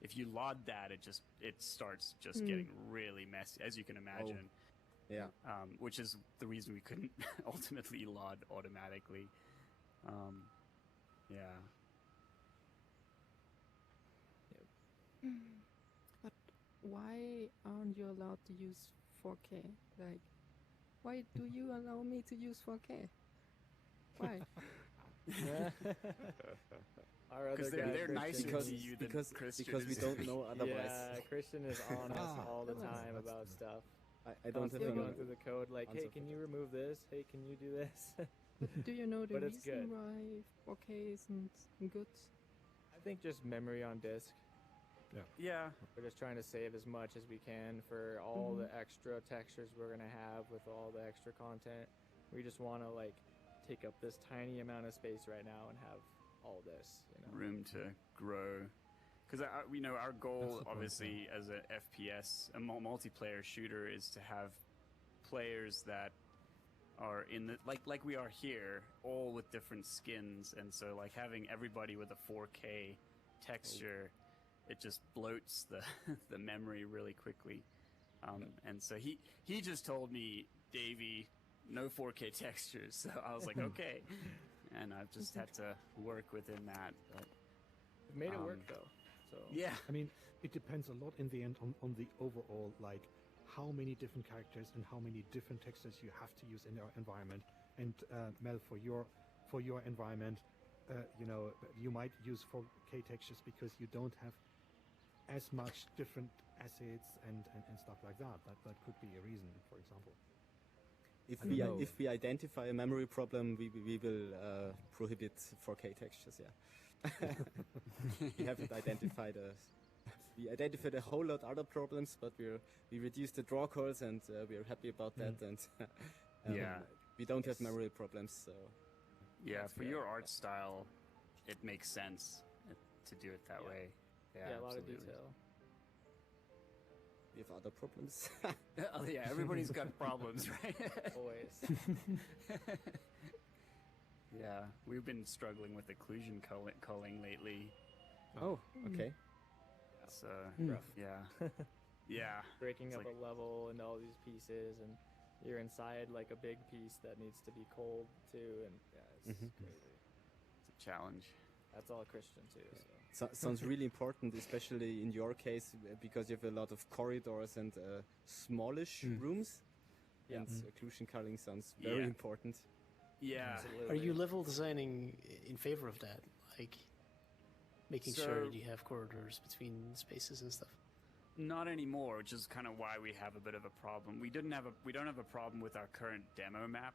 if you load that, it starts just getting really messy, as you can imagine. Yeah. Which is the reason we couldn't ultimately load automatically. Yeah. But why aren't you allowed to use 4K? Like, why do you allow me to use 4K? Why? Our other Because guy, they're nicer because, to you than because, Christian because we is. don't know otherwise. Yeah, Christian is on us all the Ah. time about stuff. I don't have Constantly any going through the code like, hey, answer can for you that. remove this? Hey, can you do this? But do you know the But it's reason good. why 4K isn't good? I think just memory on disk. Yeah. We're just trying to save as much as we can for all the extra textures we're gonna have with all the extra content. We just want to like take up this tiny amount of space right now and have all this, you know. Room to grow. Because our goal, That's the point, obviously, as a FPS, a multiplayer shooter, is to have players that are in the like we are here, all with different skins, and so like having everybody with a 4K texture, it just bloats the the memory really quickly. And so he just told me, Davey, no 4K textures. So I was like, okay, and I've just had to work within that. But We've made it work though. So yeah, I mean, it depends a lot in the end on the overall, like, how many different characters and how many different textures you have to use in your environment. And Mel, for your environment, you might use 4K textures because you don't have as much different assets and stuff like that. That could be a reason, for example. If we identify a memory problem, we will prohibit 4K textures. Yeah, we haven't identified we identified a whole lot other problems, but we reduced the draw calls and we're happy about that. And we don't have memory problems. So yeah, for your art style, it makes sense to do it that way. yeah, a lot absolutely. of detail. we have other problems. Oh yeah, everybody's got problems, right? Always. Yeah, we've been struggling with occlusion culling lately. Oh, okay. So Rough. yeah, yeah. Breaking It's up a level into all these pieces, and you're inside like a big piece that needs to be cold too, and yeah, it's crazy. It's a challenge. That's all Christian too. So. Sounds really important, especially in your case, because you have a lot of corridors and smallish rooms. Yeah. And occlusion culling sounds very important. Yeah. Are you level designing in favor of that? Like making sure you have corridors between spaces and stuff? Not anymore, which is kind of why we have a bit of a problem. We don't have a problem with our current demo map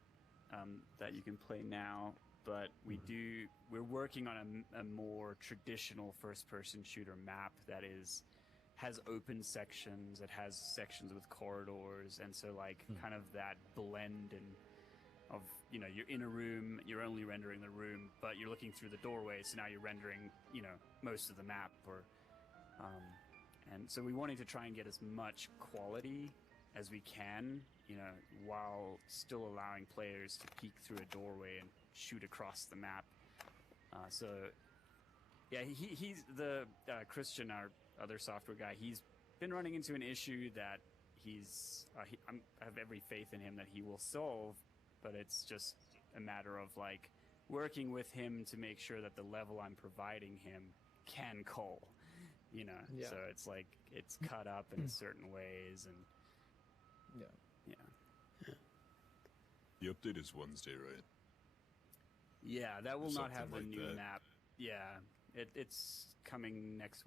that you can play now, but we're working on a more traditional first-person shooter map that has open sections, it has sections with corridors, and so like kind of that blend of you're in a room, you're only rendering the room, but you're looking through the doorway, so now you're rendering most of the map, and so we wanted to try and get as much quality as we can, while still allowing players to peek through a doorway and shoot across the map. So yeah, he's the Christian, our other software guy. He's been running into an issue that I have every faith in him that he will solve, but it's just a matter of like working with him to make sure that the level I'm providing him can cull, Yeah. So it's like it's cut up in certain ways, and The update is Wednesday, right? yeah, that will not Something have the like new that. map. Yeah, it's coming next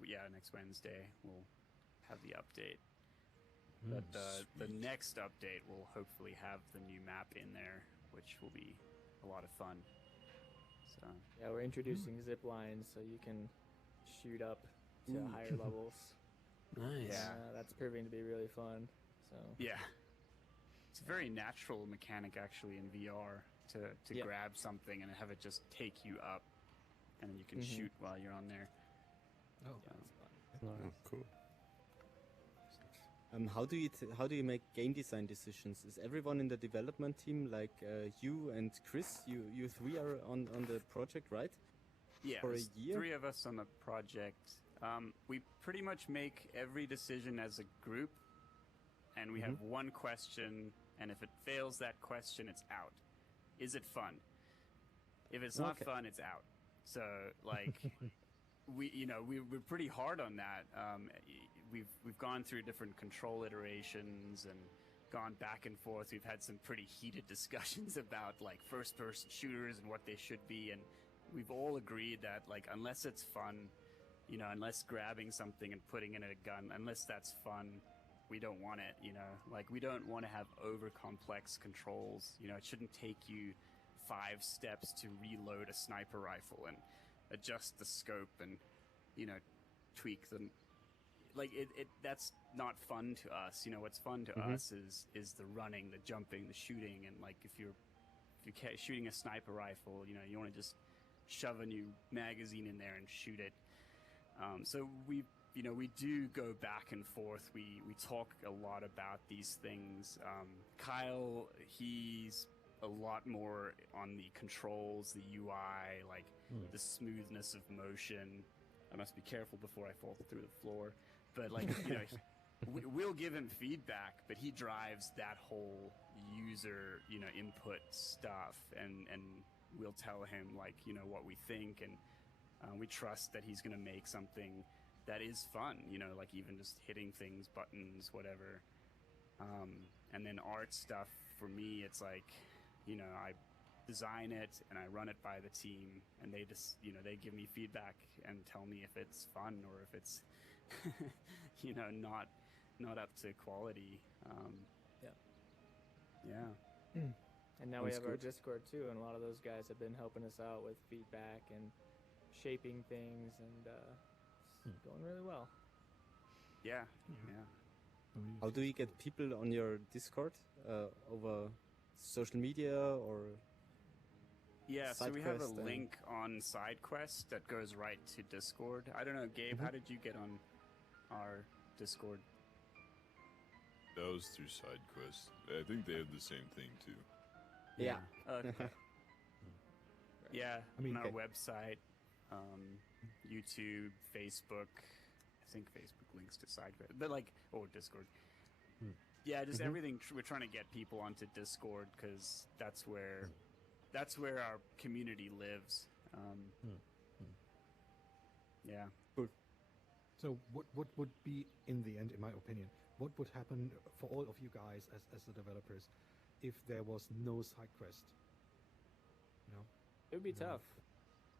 Wednesday. We'll have the update. But the next update will hopefully have the new map in there, which will be a lot of fun. So yeah, we're introducing zip lines so you can shoot up to higher levels. Nice. Yeah. That's proving to be really fun. So yeah, it's a very natural mechanic actually in VR to grab something and have it just take you up, and then you can shoot while you're on there. Oh, yeah, it's fun. Oh, cool. How do you make game design decisions? Is everyone in the development team like you and Chris? You three are on the project, right? Yeah, For a there's year? 3 of us on the project. We pretty much make every decision as a group, and we have one question, and if it fails that question, it's out. Is it fun? If it's not fun, it's out. So, like, we're pretty hard on that. We've gone through different control iterations and gone back and forth. We've had some pretty heated discussions about like first-person shooters and what they should be, and we've all agreed that like unless it's fun, unless grabbing something and putting it in a gun, unless that's fun, we don't want it. Like we don't want to have over complex controls. It shouldn't take you 5 steps to reload a sniper rifle and adjust the scope and tweak them. Like that's not fun to us. What's fun to us is the running, the jumping, the shooting, and like if you're shooting a sniper rifle, you want to just shove a new magazine in there and shoot it. So we do go back and forth. We talk a lot about these things. Kyle, he's a lot more on the controls, the UI, like the smoothness of motion. I must be careful before I fall through the floor. But like, we'll give him feedback, but he drives that whole user, input stuff, and we'll tell him like, what we think, and we trust that he's going to make something that is fun, like even just hitting things, buttons, whatever. And then art stuff for me, it's like, I design it and I run it by the team, and they just, they give me feedback and tell me if it's fun or if it's, not up to quality. Yeah. And now we have our Discord too, and a lot of those guys have been helping us out with feedback and shaping things, and it's going really well. Yeah. How do you get people on your Discord? Over social media or? Yeah, so we have a SideQuest link on SideQuest that goes right to Discord. I don't know, Gabe, how did you get on our Discord? That was through SideQuest. I think they have the same thing too. Yeah. Okay. Yeah, I mean, on our website, YouTube, Facebook. I think Facebook links to SideQuest, but or Discord. Yeah, just everything. We're trying to get people onto Discord because that's where our community lives. Yeah. Good. So what would be, in the end, in my opinion, what would happen for all of you guys as the developers if there was no side quest? It would be tough.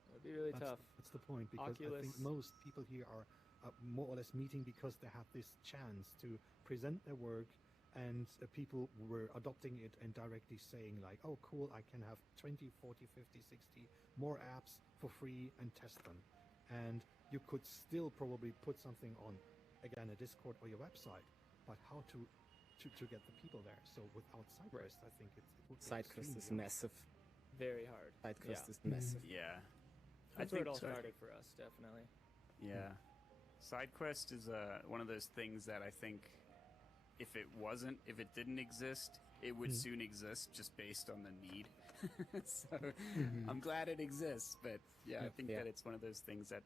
It would be really tough. That's the point, because I think most people here are more or less meeting because they have this chance to present their work, and people were adopting it and directly saying like, oh cool, I can have 20, 40, 50, 60 more apps for free and test them. And you could still probably put something on, again, a Discord or your website, but how to get the people there? So without SideQuest, I think it would be SideQuest is extremely massive. Very hard. SideQuest is massive. Yeah. That's where it all started for us, definitely. Yeah. SideQuest is one of those things that I think if it didn't exist, it would soon exist just based on the need. So I'm glad it exists, but yeah, I think that it's one of those things that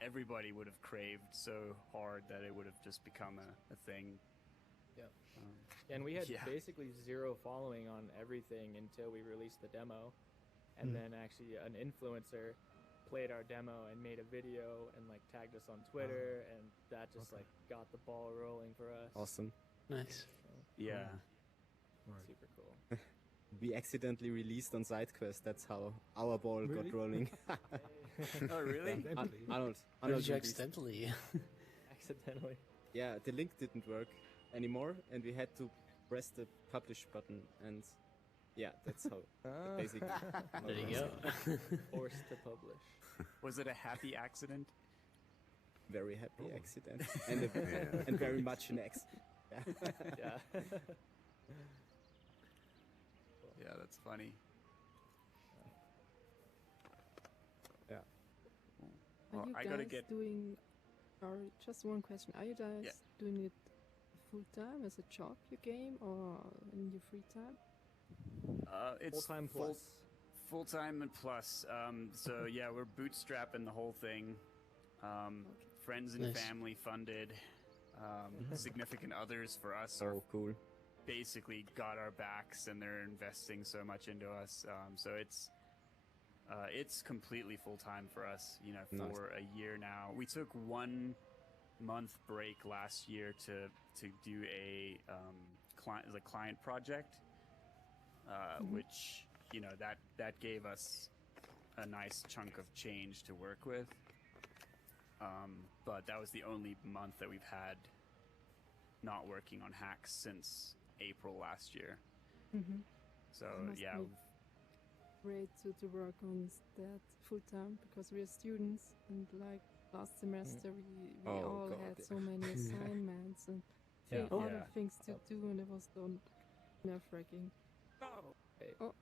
everybody would have craved so hard that it would have just become a thing. Yep. And we had basically zero following on everything until we released the demo, and then actually an influencer played our demo and made a video and tagged us on Twitter, and that just got the ball rolling for us. Awesome. Nice. So, yeah. Super cool. We accidentally released on SideQuest. That's how our ball got rolling. Oh, really? Arnold Did you released. accidentally? Accidentally. Yeah, the link didn't work. anymore, and we had to press the publish button, and yeah, that's how basically. There you go. Forced to publish. Was it a happy accident? Very happy accident, and and very much an accident. Yeah. Yeah, that's funny. Yeah. Are Well, you I guys gotta get. doing? Or just one question: are you guys doing it full time as a job, your game, or in your free time? It's Full-time plus. Full-time and plus. So yeah, we're bootstrapping the whole thing. Friends and Nice. family funded. Significant others for us are cool. basically got our backs, and they're investing so much into us. So it's completely full-time for us. You know, for a year now. We took 1 month break last year to do a client project, which that gave us a nice chunk of change to work with. But that was the only month that we've had not working on HAX since April last year. Mm-hmm. So Must yeah, be great to work on that full time because we're students, and like last semester we all had so many assignments and other things to do, and it was so nerve-wracking.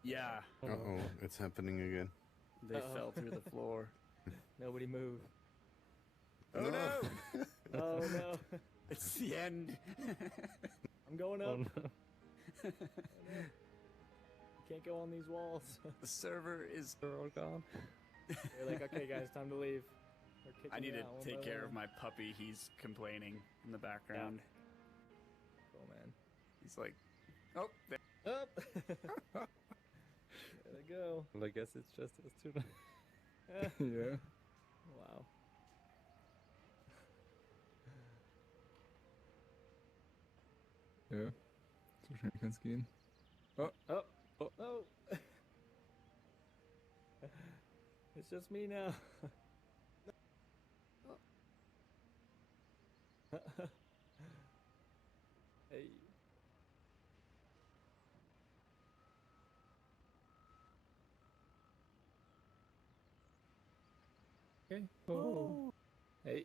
yeah. Uh-oh, it's happening again. They fell through the floor. Nobody move. Oh no! Oh no! It's the end. I'm going up. Oh, no. Oh, no. Can't go on these walls. The server is. They're all gone. They're like, okay, guys, time to leave. They're kicking I need me to out one take by care one. of my puppy. He's complaining in the background. Cool, man. He's like, oh, there. Up. There they go. Well, I guess it's just us two. Ja. Wow. Ja. So schnell kann's gehen. Oh. Oh. Oh. Oh. It's just me now. Hey. Okay. Oh. Hey.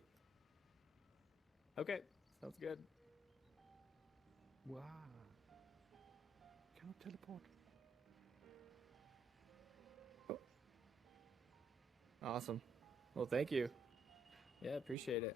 Okay. Sounds good. Wow. Cannot teleport. Awesome. Well, thank you. Yeah, appreciate it.